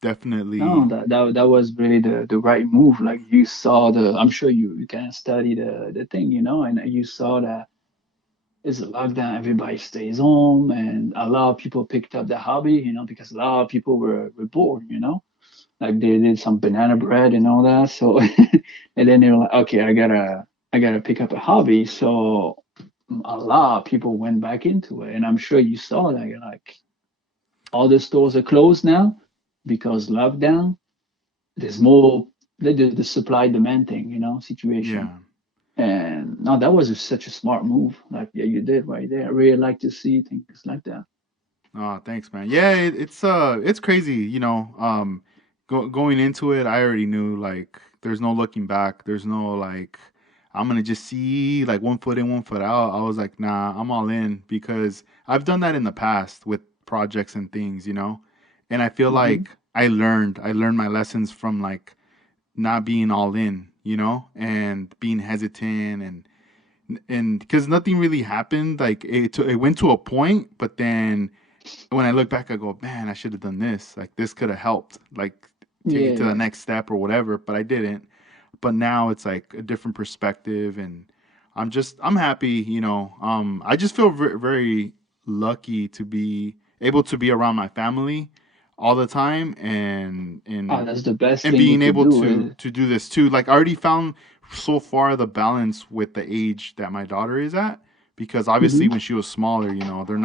definitely. that was really the right move. Like you saw I'm sure you kind of study the thing, and you saw that it's a lockdown, everybody stays home, and a lot of people picked up the hobby, because a lot of people were bored, like they did some banana bread and all that. So, and then they were like, okay, I gotta pick up a hobby. So a lot of people went back into it, and I'm sure you saw that, like all the stores are closed now because lockdown. There's more the supply demand thing, situation. Yeah. And no, that was such a smart move. Like, yeah, you did right there. I really like to see things like that. Oh, thanks, man. Yeah, it's crazy, going into it, I already knew like there's no looking back. There's no like I'm gonna just see like 1 foot in, 1 foot out. I was like, nah, I'm all in because I've done that in the past with projects and things, and I feel Hmm. like I learned my lessons from like not being all in, and being hesitant and because nothing really happened. Like it went to a point, but then when I look back, I go, man, I should have done this. Like this could have helped, like take it to the Yeah, next step or whatever. But I didn't. But now it's like a different perspective, and I'm happy. I just feel very, very lucky to be able to be around my family all the time, and oh, and that's the best and thing you being could able do. to do this too. Like I already found so far the balance with the age that my daughter is at, because obviously when Hmm. she was smaller, they're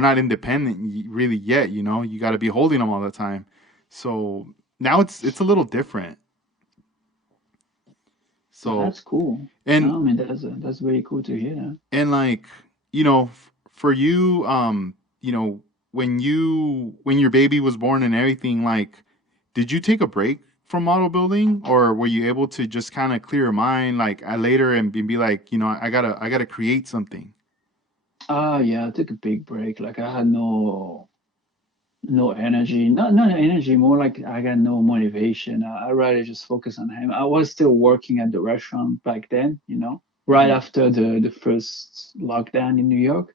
not independent really yet. You got to be holding them all the time. So now it's a little different. No, So that's cool. and No, I mean that's very cool to hear. and like for you, when your baby was born and everything, like did you take a break from model building, or were you able to just kind of clear your mind like later and be like, I gotta create something? Yeah, I took a big break. Like I had no energy, not energy, more like I got no motivation. I rather just focus on him. I was still working at the restaurant back then, right Hmm. after the first lockdown in New York,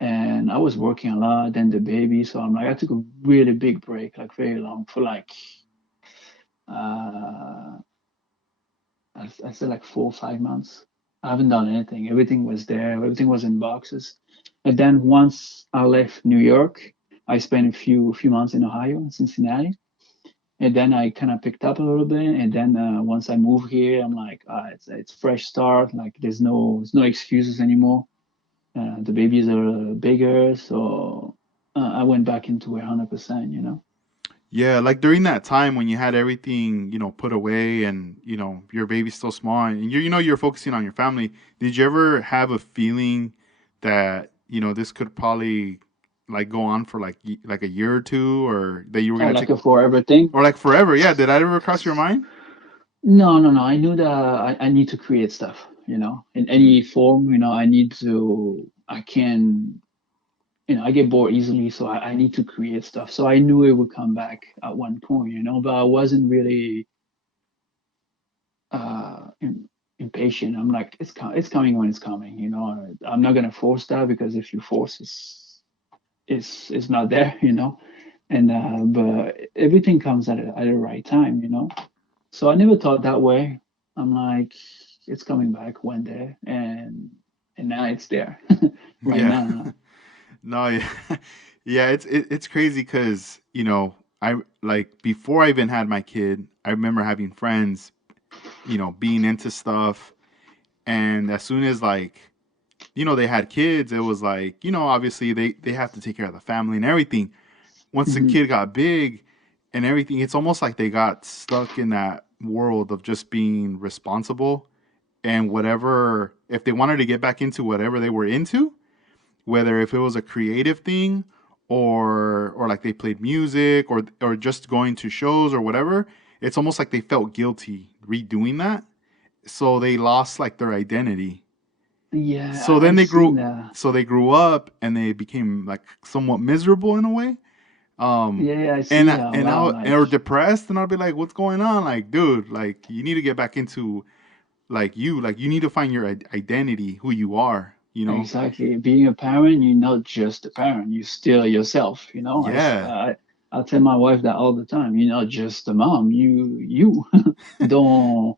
and I was working a lot. Then the baby, so I'm like, I took a really big break, like very long, for like uh, I said like 4 or 5 months. I haven't done anything. Everything was there. Everything was in boxes. And then once I left New York, I spent a few months in Ohio, in Cincinnati. And then I kind of picked up a little bit. And then once I moved here, I'm like, it's fresh start. Like there's no excuses anymore. The babies are bigger, so I went back into it 100%. Yeah, like during that time when you had everything, put away, and your baby's still small, and you're focusing on your family. Did you ever have a feeling that this could probably like go on for like a year or two, or that you were Oh, gonna like take, a forever thing? or like forever? Yeah, did that ever cross your mind? No, no, no. I knew that I need to create stuff, in Hmm. any form. I can, I get bored easily, so I need to create stuff. So I knew it would come back at one point, but I wasn't really uh, im- impatient. I'm like, it's coming when it's coming. I'm not gonna force that because if you force, it's not there. And but everything comes at the right time. So I never thought that way. I'm like, it's coming back one day, and now it's there, right Yeah. now. No, yeah. Yeah, it's crazy because, I like before I even had my kid, I remember having friends, being into stuff, and as soon as like they had kids, it was like, obviously they have to take care of the family and everything. Once the Hmm. kid got big and everything, it's almost like they got stuck in that world of just being responsible, and whatever, if they wanted to get back into whatever they were into, whether if it was a creative thing, or like they played music, or just going to shows or whatever, it's almost like they felt guilty redoing that, so they lost like their identity. Yeah, So then I've they seen grew, that. so they grew up and they became like somewhat miserable in a way. Um, Yeah, I and see that. and Wow, I and like or depressed, and I'll be like, "What's going on? Like, dude, like you need to get back into like you need to find your identity, who you are. You know? exactly. Being a parent, you're not just a parent, you're still yourself, you know. Yeah. I tell my wife that all the time. You're not just a mom. You don't.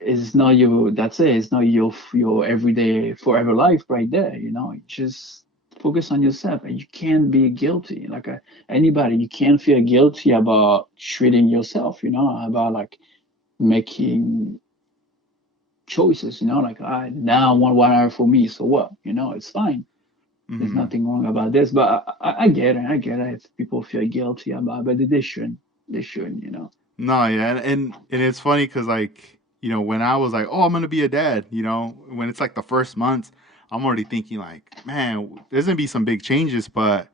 It's not your. That's it. It's not your everyday forever life right there. You know. Just focus on yourself, and you can't be guilty. Like anybody, you can't feel guilty about treating yourself. You know, about like making choices. You know, like I now I want 1 hour for me. So what? You know, it's fine. There's Hmm. nothing wrong about this, but I get it. I get it. If people feel guilty about it, but they shouldn't. They shouldn't, you know. No, yeah, and it's funny because like when I was like, oh, I'm gonna be a dad, when it's like the first month, I'm already thinking like, man, there's gonna be some big changes, but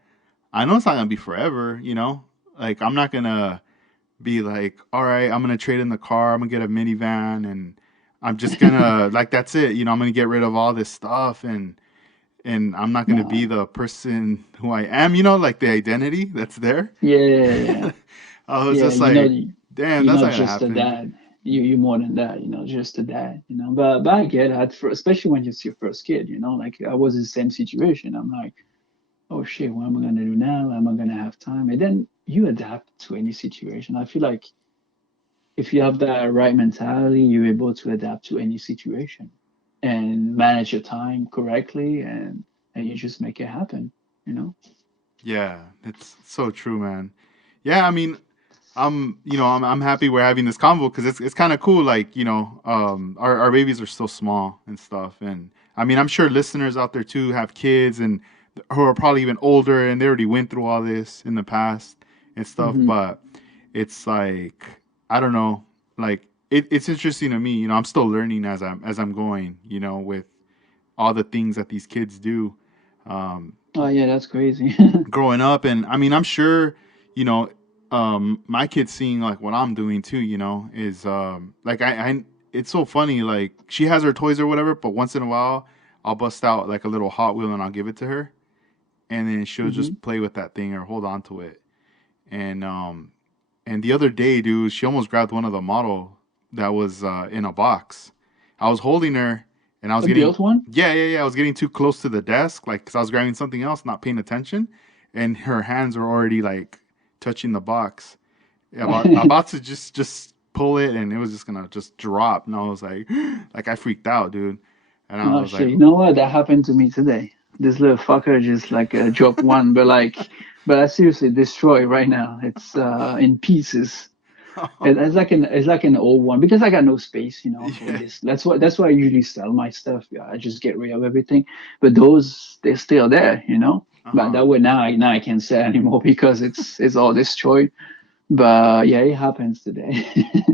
I know it's not gonna be forever, Like I'm not gonna be like, all right, I'm gonna trade in the car, I'm gonna get a minivan, and I'm just gonna like that's it, I'm gonna get rid of all this stuff, and I'm not gonna be No, the person who I am, like the identity that's there. yeah, yeah, yeah. I was Yeah, just like, damn, you're that's not not gonna just a happen. dad. You're more than that, you know, just a dad, you know. But I get it, especially when it's your first kid, you know. Like I was in the same situation. I'm like, oh shit, what am I gonna do now? Am I gonna have time? And then you adapt to any situation. I feel like if you have that right mentality, you're able to adapt to any situation and manage your time correctly, and you just make it happen, you know. Yeah, it's so true, man. Yeah, I mean, I'm happy we're having this convo because it's kind of cool. Like, our babies are still small and stuff, and I mean, I'm sure listeners out there too have kids and who are probably even older and they already went through all this in the past and stuff. Hmm. But it's like I don't know, like it's interesting to me. I'm still learning as I'm going. With all the things that these kids do. Um, Oh yeah, that's crazy. Growing up, and I mean I'm sure you know my kids seeing like what I'm doing too, is like I it's so funny, like she has her toys or whatever, but once in a while I'll bust out like a little Hot Wheel and I'll give it to her, and then she'll Hmm. just play with that thing or hold on to it. And the other day, dude, she almost grabbed one of the model that was in a box. I was holding her, and I was A getting, built one? yeah, yeah, yeah. I was getting too close to the desk, like, because I was grabbing something else, not paying attention, and her hands were already like touching the box, about to just pull it, and it was just gonna just drop. And I was like I freaked out, dude. And I Oh was like, shit! You know what? That happened to me today. This little fucker just like dropped one, but I seriously destroy right now. It's in pieces. It's like an old one because I got no space, you know, for yeah, this. That's why I usually sell my stuff. Yeah, I just get rid of everything. But those they're still there, you know. uh But huh. that way now I can't sell anymore because it's all destroyed. But yeah, it happens today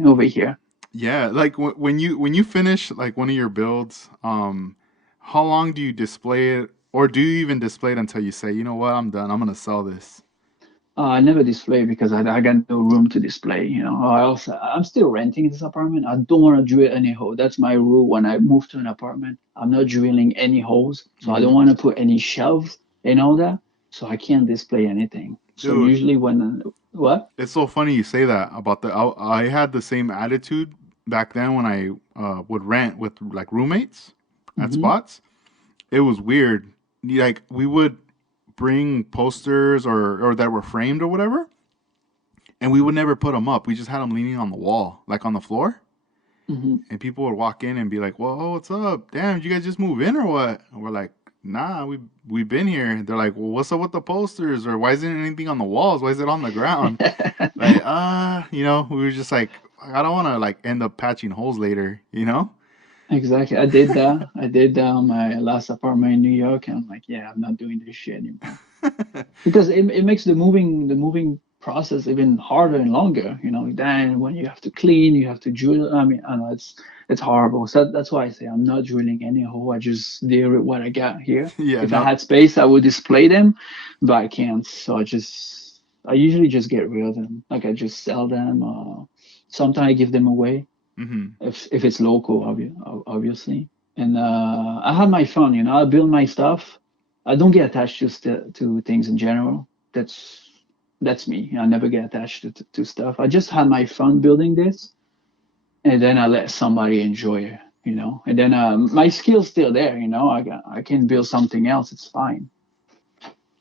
over here. Yeah, like when you finish like one of your builds, how long do you display it, or do you even display it until you say, you know what, I'm done, I'm gonna sell this? I never display because I got no room to display. You know, I'm still renting this apartment. I don't want to drill any hole. That's my rule when I move to an apartment. I'm not drilling any holes, so I don't Hmm. want to put any shelves and all that. So I can't display anything. So Dude, usually when what? it's so funny you say that about I had the same attitude back then when I would rent with like roommates at Hmm. spots. It was weird. Like we would bring posters or that were framed or whatever, and we would never put them up. We just had them leaning on the wall, like on the floor. Hmm. And people would walk in and be like, "Whoa, what's up? Damn, did you guys just move in or what?" And we're like, "Nah, we've been here." They're like, "Well, what's up with the posters? Or why isn't anything on the walls? Why is it on the ground?" Like, we were just like, I don't want to like end up patching holes later. Exactly. I did that. I did that on my last apartment in New York, and I'm like, yeah, I'm not doing this shit anymore. Because it makes the moving process even harder and longer. You know, then when you have to clean, you have to drill. I mean, I know it's horrible. So that's why I say I'm not drilling any hole. I just deal with what I got here. Yeah, If I no, had space, I would display them, but I can't. So I usually just get rid of them. Like I just sell them. Sometimes I give them away Mm-hmm. if it's local, obviously. And I have my fun, you know. I build my stuff. I don't get attached to things in general. That's me. I never get attached to stuff. I just had my fun building this, and then I let somebody enjoy it, you know. And then my skill's still there, you know. I can build something else. It's fine.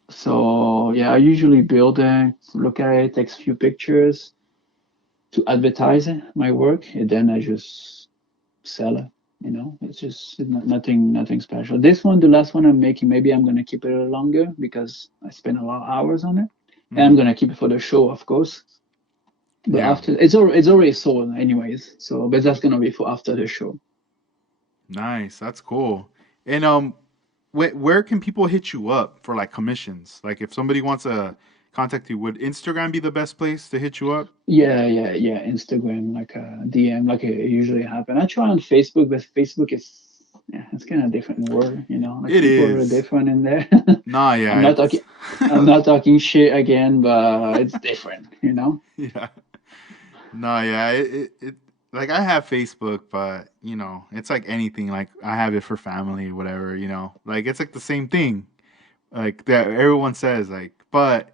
So yeah, I usually build it, look at it, takes a few pictures to advertise it, my work, and then I just sell it. You know, it's just nothing special. This one, the last one I'm making, maybe I'm gonna keep it a little longer because I spent a lot of hours on it, and I'm Mm-hmm. gonna keep it for the show, of course. But Yeah. after it's already sold anyways, so but that's gonna be for after the show. Nice. That's cool. And where can people hit you up for like commissions? Like if somebody wants to contact you, would Instagram be the best place to hit you up? Yeah. Instagram, like a DM, like it usually happen. I try on Facebook, but Facebook is yeah, it's kind of different word, you know. Like It people are is. different in there. Nah, I'm yeah, not talking, it's I'm not talking shit again, but it's different, you know. yeah. No, yeah, it like I have Facebook, but it's like anything. Like I have it for family, whatever. Like it's like the same thing. Like that everyone says, like, but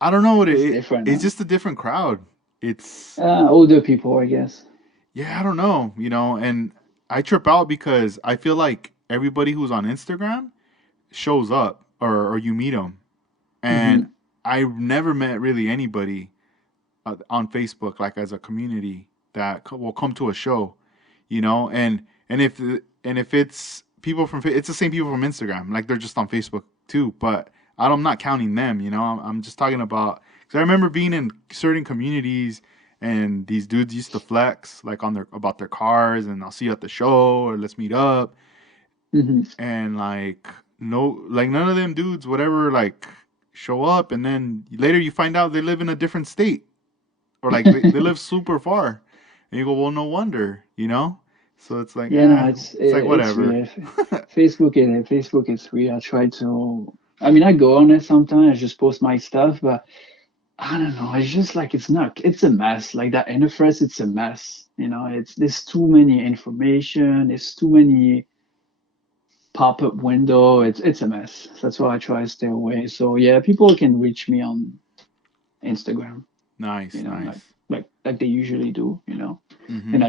I don't know what It's different, it's huh? just a different crowd. It's Older people, I guess. yeah, I don't know, and I trip out because I feel like everybody who's on Instagram shows up or you meet them, and Hmm. I've never met really anybody on Facebook, like as a community that will come to a show, and if it's people from it's the same people from Instagram, like they're just on Facebook too. But I'm not counting them, I'm just talking about because I remember being in certain communities and these dudes used to flex like on their about their cars and I'll see you at the show or let's meet up Hmm. and like no like none of them dudes whatever like show up and then later you find out they live in a different state or like they live super far, and you go, well, no wonder, So it's like, Yeah, no, it's like it's whatever. weird. Facebook is weird. I try to. I mean, I go on it sometimes. I just post my stuff, but I don't know. It's just like it's not. It's a mess. Like that interface, it's a mess. You know, it's there's too many information. There's too many pop-up window. It's a mess. That's why I try to stay away. So yeah, people can reach me on Instagram. You Nice, know, like nice. like they usually do. You know, and Mm-hmm.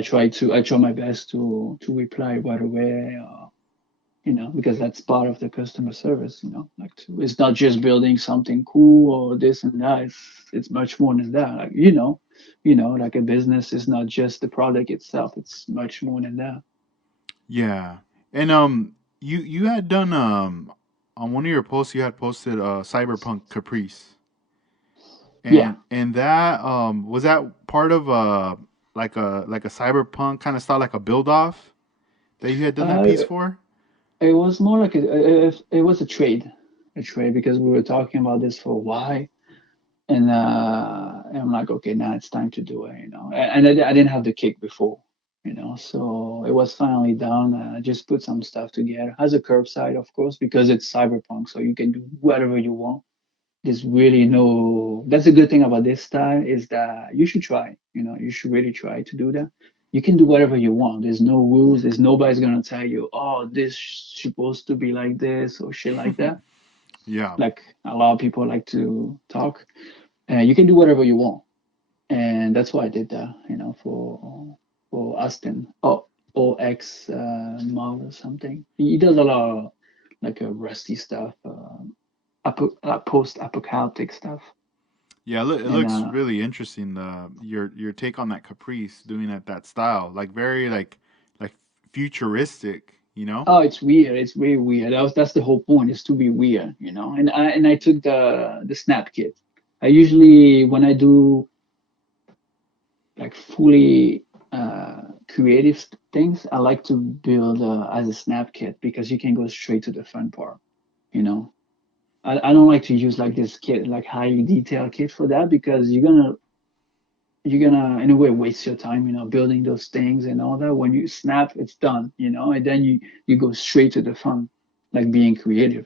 I try my best to reply right away. You know, because that's part of the customer service. You know, like it's not just building something cool or this and that. It's much more than that. Like like a business is not just the product itself. It's much more than that. Yeah, and you had done on one of your posts you had posted Cyberpunk Caprice, Yeah. and that was that part of like a cyberpunk kind of style like a build off that you had done that piece Uh, for. it was more like it was a trade because we were talking about this for a while, and I'm like, okay, now it's time to do it, you know. And I didn't have the kick before, you know, so it was finally done. I just put some stuff together as a curbside, of course, because it's cyberpunk, so you can do whatever you want. There's really no. That's a good thing about this style is that you should try. You know, you should really try to do that. You can do whatever you want. There's no rules. There's nobody's gonna tell you, oh, this supposed to be like this or shit like that. Yeah. Like a lot of people like to talk. You can do whatever you want, and that's why I did that. You know, for Austin, OX mod or something. He does a lot of like a rusty stuff, post-apocalyptic stuff, Yeah, it and looks really interesting. Your take on that Caprice doing it that style, like very like futuristic, you know? oh, it's weird. It's very weird. That's the whole point, is to be weird, you know. And I took the snap kit. I usually when I do like fully creative things, I like to build as a snap kit because you can go straight to the fun part, you know. I don't like to use like this kit, like highly detailed kit for that because you're gonna in a way waste your time, you know, building those things and all that. When you snap, it's done, you know, and then you go straight to the fun, like being creative.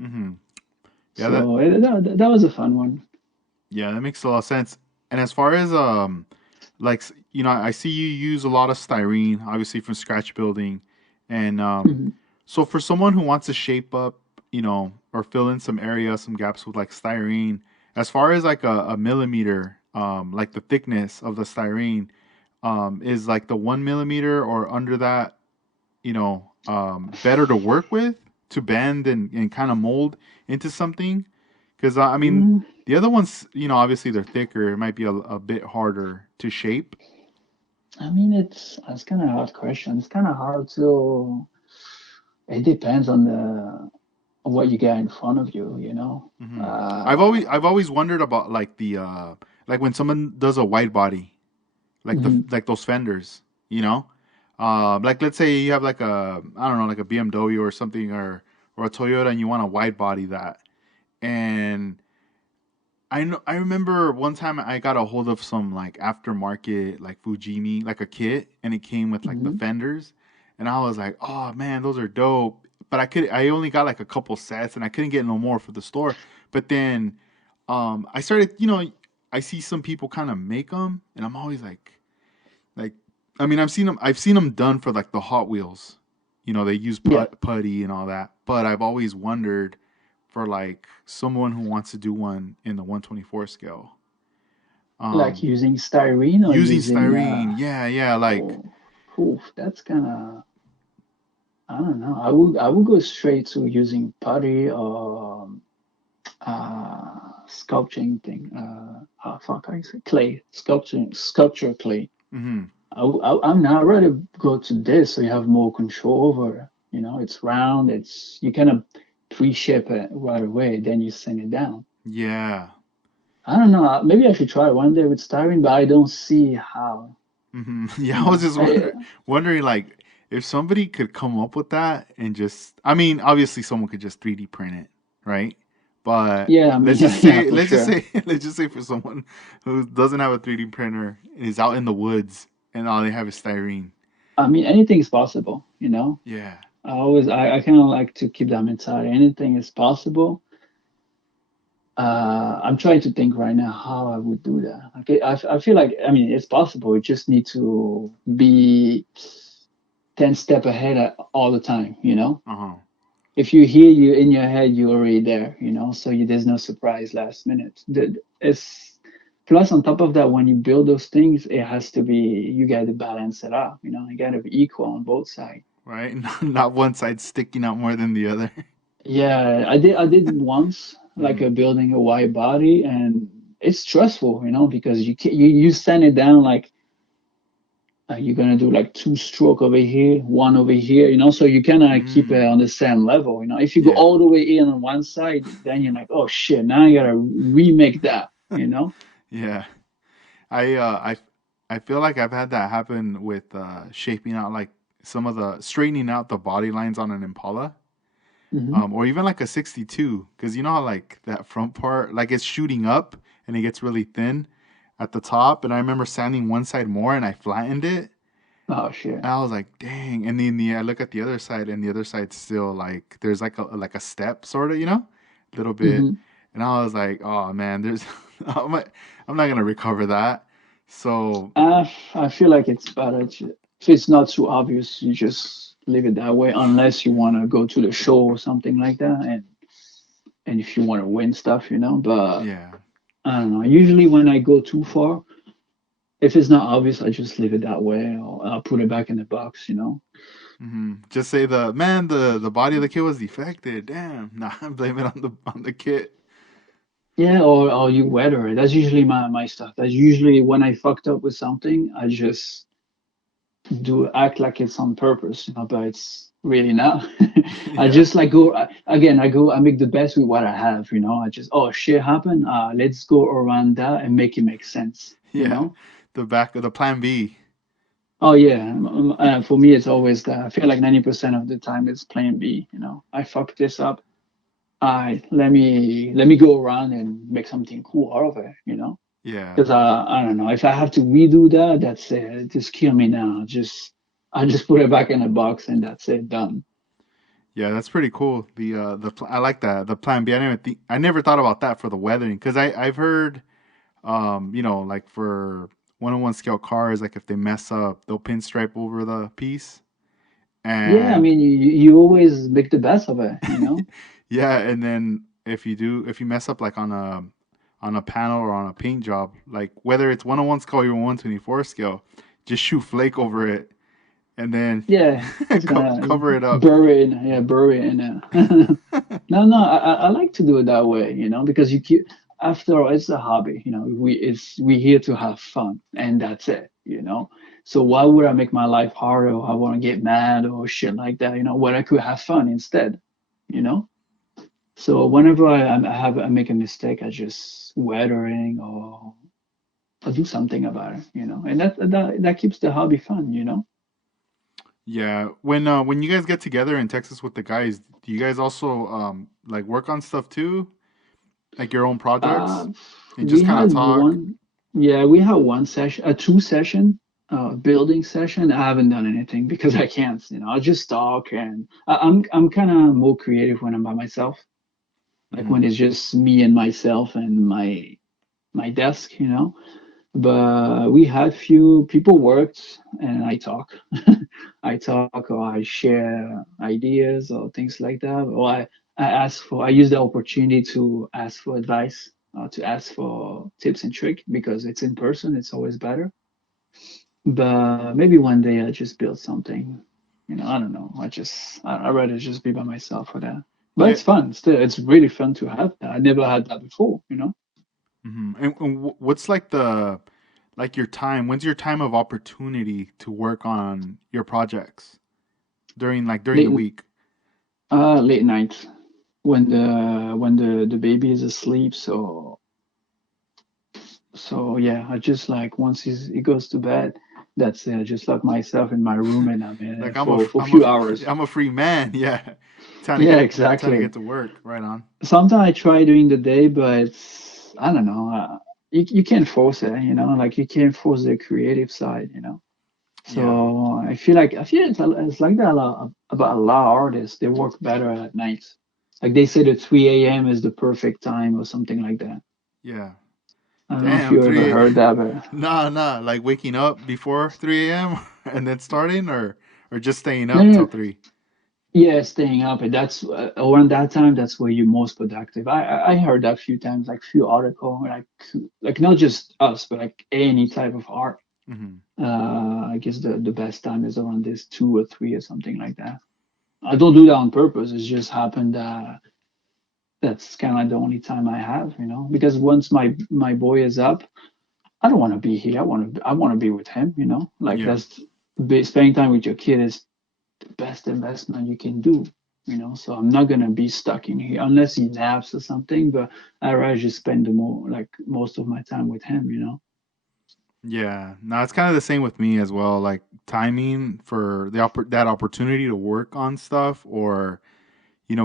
Hmm. Yeah, So that was a fun one. that makes a lot of sense. And as far as like I see you use a lot of styrene, obviously from scratch building, and Mhm. so for someone who wants to shape up, or fill in some areas, some gaps with like styrene, as far as like a millimeter, like the thickness of the styrene, is like the 1 millimeter or under that, better to work with to bend and kind of mold into something. Because I mean, Mm, the other ones, obviously they're thicker. It might be a bit harder to shape. I mean, it's kind of a hard question. It's kind of hard to. It depends on the on what you got in front of you, you know. Hmm. I've always wondered about like the like when someone does a wide body, like the Mhm. like those fenders, like let's say you have like a, I don't know, like a BMW or something, or a Toyota, and you want to wide body that. And I remember one time I got a hold of some like aftermarket like Fujimi, like a kit, and it came with like the Mhm. fenders, and I was like, oh man, those are dope. But I only got like a couple sets, and I couldn't get no more for the store. But then, I started, I see some people kind of make them, and I'm always like, I mean, I've seen them done for like the Hot Wheels. They use Yeah, putty and all that. But I've always wondered for like someone who wants to do one in the 124 scale. like Um, using styrene or Using using styrene, yeah, yeah, like, oh, oof, that's kind of I don't know. I would go straight to using putty or sculpting thing. Oh, fuck, I say clay sculpture clay. hmm I'm not ready to go to this, so you have more control over it. You know, it's round. It's you kind of pre-shape it right away, then you send it down. yeah, I don't know. Maybe I should try one day with styrene, but I don't see how. yeah. You I was know, just wondering, like, if somebody could come up with that and just, I mean, obviously someone could just 3D print it, right? But yeah. I mean, let's just yeah, say, for let's just sure. say, let's just say for someone who doesn't have a 3D printer, is out in the woods, and all they have is styrene. I mean, anything is possible. You know, Yeah. I kind of like to keep that mentality. Anything is possible. I'm trying to think right now how I would do that. Okay, I feel like I mean it's possible. You just need to be 10 step ahead all the time. You know, Uh huh. if you hear you in your head, you're already there. You know, so there's no surprise last minute. It's plus on top of that, when you build those things, it has to be you got to balance it out. You know, you got to be equal on both sides. Right. Not one side sticking out more than the other. Yeah, I did once, like Hmm. a building a wide body, and it's stressful, you know, because you sand it down like you're gonna do like two stroke over here, one over here, you know, so you kind of keep it Mm. on the same level, you know. If you go Yeah. all the way in on one side, then you're like, oh shit, now I gotta remake that, you know. Yeah. I uh I I feel like I've had that happen with shaping out like some of the straightening out the body lines on an Impala, Hmm. or even like a 62, because you know how like that front part, like it's shooting up and it gets really thin at the top, and I remember sanding one side more and I flattened it. Oh shit. And I was like, dang. And then I look at the other side, and the other side's still like there's like a step sort of, a little bit. Hmm. And I was like, oh man, there's I'm not gonna recover that. So I feel like it's better if it's not too obvious, you just leave it that way, unless you want to go to the show or something like that, and if you want to win stuff, you know. But yeah. I don't know. Usually when I go too far, if it's not obvious, I just leave it that way, or I'll put it back in the box, you know. Just say the body of the kid was defected. Damn. Nah, blame it on the kit. Yeah, or you weather it. That's usually my stuff. That's usually when I fucked up with something, I just do act like it's on purpose, you know, but it's really not. I Yeah. just like go again. I make the best with what I have, you know. I just oh shit happened. Let's go around that and make it make sense, you Yeah. know. The back of the plan B. Oh yeah, for me it's always that. I feel like 90% of the time it's plan B. You know, I fucked this up. I let me go around and make something cool out of it. You know, Yeah. because I don't know if I have to redo that. That's it. Just kill me now. I just put it back in a box and that's it. Done. Yeah, that's pretty cool. I like that, the plan B. I never thought about that for the weathering, because I've heard, like for 101 scale cars, like if they mess up, they'll pinstripe over the piece. Yeah, I And mean, you always make the best of it, you know? yeah, and then if you mess up like on a panel or on a paint job, like whether it's 101 scale or 124 scale, just shoot flake over it and then Yeah, it's gonna cover it up. bury it, yeah, bury it in it. No, no, I like to do it that way, you know, because you keep, after all, it's a hobby, you know. We here to have fun, and that's it, you know. So why would I make my life harder, or I want to get mad or shit like that, you know, when I could have fun instead, you know? So whenever I make a mistake, I just weathering or do something about it, you know, and that keeps the hobby fun, you know. Yeah, when you guys get together in Texas with the guys, do you guys also like work on stuff too, like your own projects, Uh, and we just kind of had talk? one, yeah, we had one session, a two session, building session. I haven't done anything because I can't, you know. I just talk, and I'm kind of more creative when I'm by myself, like when Hmm. it's just me and myself and my desk, you know. But we had few people worked, and I talk. I talk or I share ideas or things like that. Or I use the opportunity to ask for advice, to ask for tips and trick because it's in person, it's always better. But maybe one day I just build something. You know, I don't know. I'd rather just be by myself for that. But Yeah. it's fun still. It's really fun to have that. I never had that before, you know? Hmm. And what's like the like your time? When's your time of opportunity to work on your projects during the Late week? late night when the baby is asleep. So yeah, I just like once he goes to bed, that's it. I just lock myself in my room and I'm in Like it for a few hours. I'm a free man. Yeah, Yeah, time to exactly. get to work. Right on. Sometimes I try during the day, but I don't know. You can't force it, you know. Like you can't force the creative side, you know. Yeah. So I feel it's like that a lot, about a lot of artists. They work better at night. Like they say that 3 a.m. is the perfect time or something like that. Yeah. I don't know if Damn, you ever 3 heard that, but nah, like waking up before 3 a.m. and then starting or just staying no, up no, till no. 3. Yeah, staying up, and that's around that time. That's where you're most productive. I heard that a few times, like few article, like not just us, but like any type of art. Hmm. I guess the best time is around this 2 or 3 or something like that. I don't do that on purpose. It's just happened. That's kind of like the only time I have, you know, because once my boy is up, I don't want to be here. I want to be with him, you know. Like Yeah. spending time with your kid is the best investment you can do, you know. So I'm not gonna be stuck in here unless he naps or something. But I rather just spend the more like most of my time with him, you know. Yeah. No, it's kind of the same with me as well. Like timing for that opportunity to work on stuff or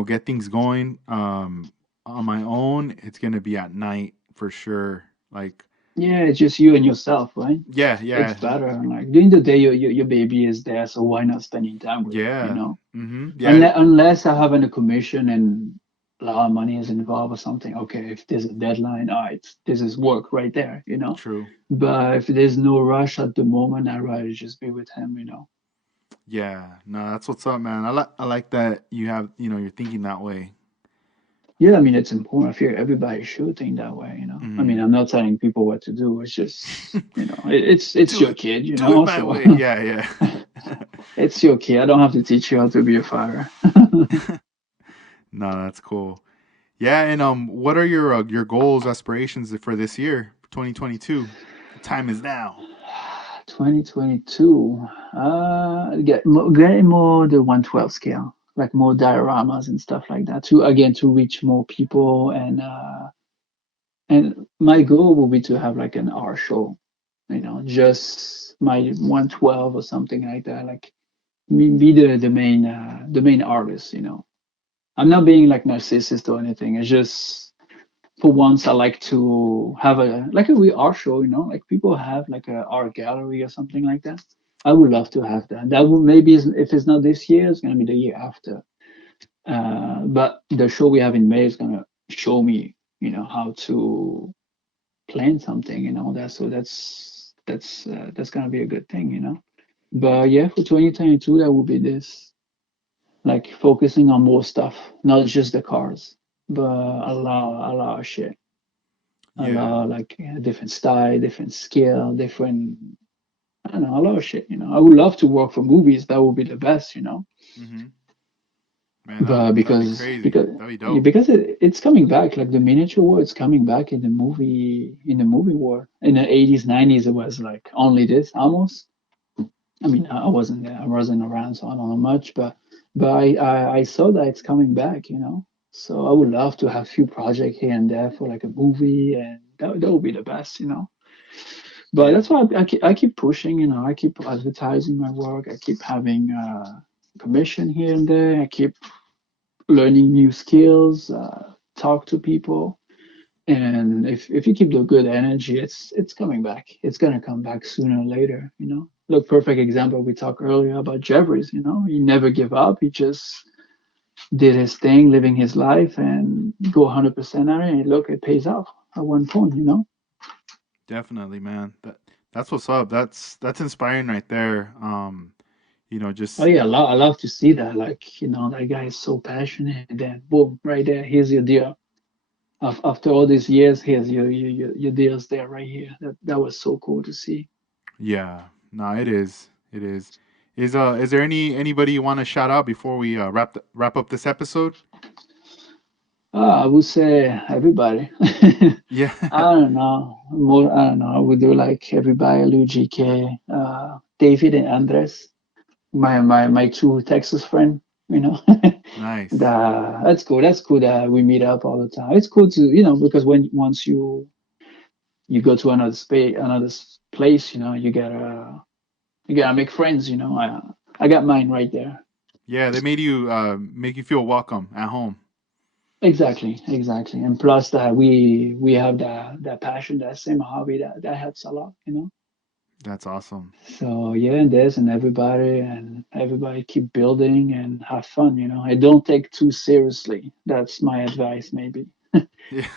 get things going on my own, it's going to be at night for sure. Like Yeah, it's just you and yourself, right? yeah, It's yeah. better. Like during the day, your baby is there, so why not spending time with it, you Yeah. know? Mhm. Yeah, Unless I have a commission and a lot of money is involved or something. Okay, if there's a deadline, all right, this is work right there, you know. true. But if there's no rush at the moment, I'd rather just be with him, you know. Yeah. No, that's what's up, man. I like that you're thinking that way. Yeah, I mean it's important. I feel everybody should think that way, you know. I mean, Mhm. I'm not telling people what to do. It's just, you know, it's do your it kid, you do it know. my So way. Yeah, yeah. it's your kid. I don't have to teach you how to be a father. No, that's cool. Yeah, and what are your goals, aspirations for this year, 2022? The time is now. 2022. Getting more the 112 scale, like more dioramas and stuff like that. To reach more people and my goal will be to have like an art show, you know, just my 112 or something like that. Like me be the main artist, you know. I'm not being like narcissist or anything. It's just for once I like to have a real art show, you know, like people have like a art gallery or something like that. I would love to have that. That would maybe if it's not this year, it's gonna be the year after. But the show we have in May is gonna show me, you know, how to plan something and all that. So that's gonna be a good thing, you know. But yeah, for 2022, that will be this, like focusing on more stuff, not just the cars, but a lot of shit, a Yeah. lot like different style, different scale, different. I don't know, a lot of shit. You know, I would love to work for movies. That would be the best, you know. Hmm. Man, But that'd be crazy. That'd be dope. because it's coming back, like the miniature world is coming back in the movie world. In the 80s, 90s, it was like only this almost. I mean, I wasn't there, I wasn't around, so I don't know much, but I saw that it's coming back, you know. So I would love to have a few projects here and there for like a movie, and that would be the best, you know. But Yeah. that's why I keep pushing, you know. I keep advertising my work. I keep having commission here and there. I keep learning new skills, talk to people. And if you keep the good energy, it's coming back. It's gonna come back sooner or later, you know. Look, perfect example. We talked earlier about Jeffries. You know, he never give up. He just did his thing, living his life, and go 100% at it. And look, it pays off at one point. You know. Definitely, man. That's what's up. That's inspiring right there. Oh Just yeah, I love to see that. Like, you know, that guy is so passionate. And then boom, right there, here's your deal. After all these years, here's your deals there right here. That was so cool to see. yeah. No, it is. It is. Is there anybody you want to shout out before we wrap up this episode? I would say everybody. Yeah. I don't know. More, I don't know. I would do like everybody, Lou GK, David and Andres, my two Texas friend, you know. Nice. That's cool. That's cool that we meet up all the time. It's cool to, you know, because when once you go to another place, you know, you gotta make friends, you know. I got mine right there. Yeah, they made you make you feel welcome at home. Exactly, exactly. And plus that we have that passion, that same hobby that helps a lot, you know. That's awesome. So yeah, and this and everybody keep building and have fun, you know. And don't take too seriously. That's my advice, maybe. Yeah.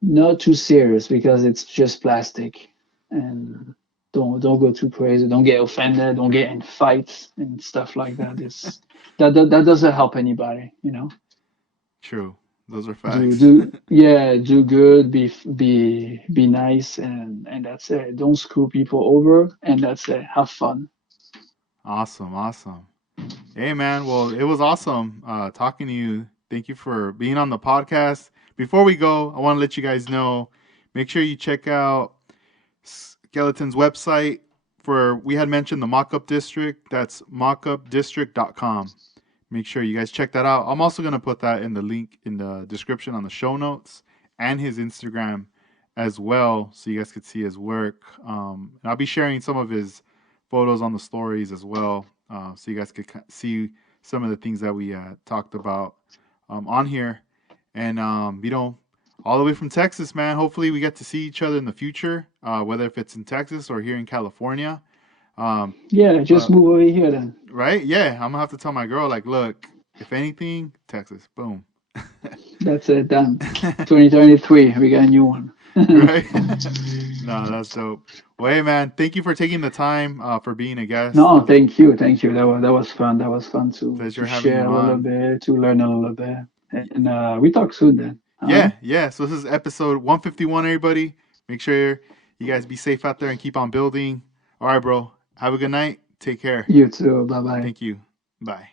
Not too serious because it's just plastic. And don't go too crazy. Don't get offended. Don't get in fights and stuff like that. That doesn't help anybody, you know. True. Those are facts. Do good, be nice, and that's it. Don't screw people over, and that's it. Have fun. Awesome. Awesome. Hey, man. Well, it was awesome talking to you. Thank you for being on the podcast. Before we go, I want to let you guys know, make sure you check out Skeleton's website for, we had mentioned the Mockup District. That's mockupdistrict.com. Make sure you guys check that out. I'm also going to put that in the link in the description on the show notes and his Instagram as well, so you guys could see his work. And I'll be sharing some of his photos on the stories as well, so you guys could see some of the things that we talked about on here. And all the way from Texas, man. Hopefully, we get to see each other in the future, whether if it's in Texas or here in California. Um, Yeah, just but move over here then. right, yeah, I'm gonna have to tell my girl, like, look, if anything, Texas, boom. That's it. Done. 2023, we got a new one. Right? No, that's dope. Well, hey, man, thank you for taking the time for being a guest. No, thank you. That was fun. That was fun Pleasure to having share you a little on. bit, to learn a little bit, and we talk soon then. All right. Yeah, yeah. So this is episode 151, everybody. Make sure you guys be safe out there and keep on building. All right, bro. Have a good night. Take care. You too. Bye bye. Thank you. Bye.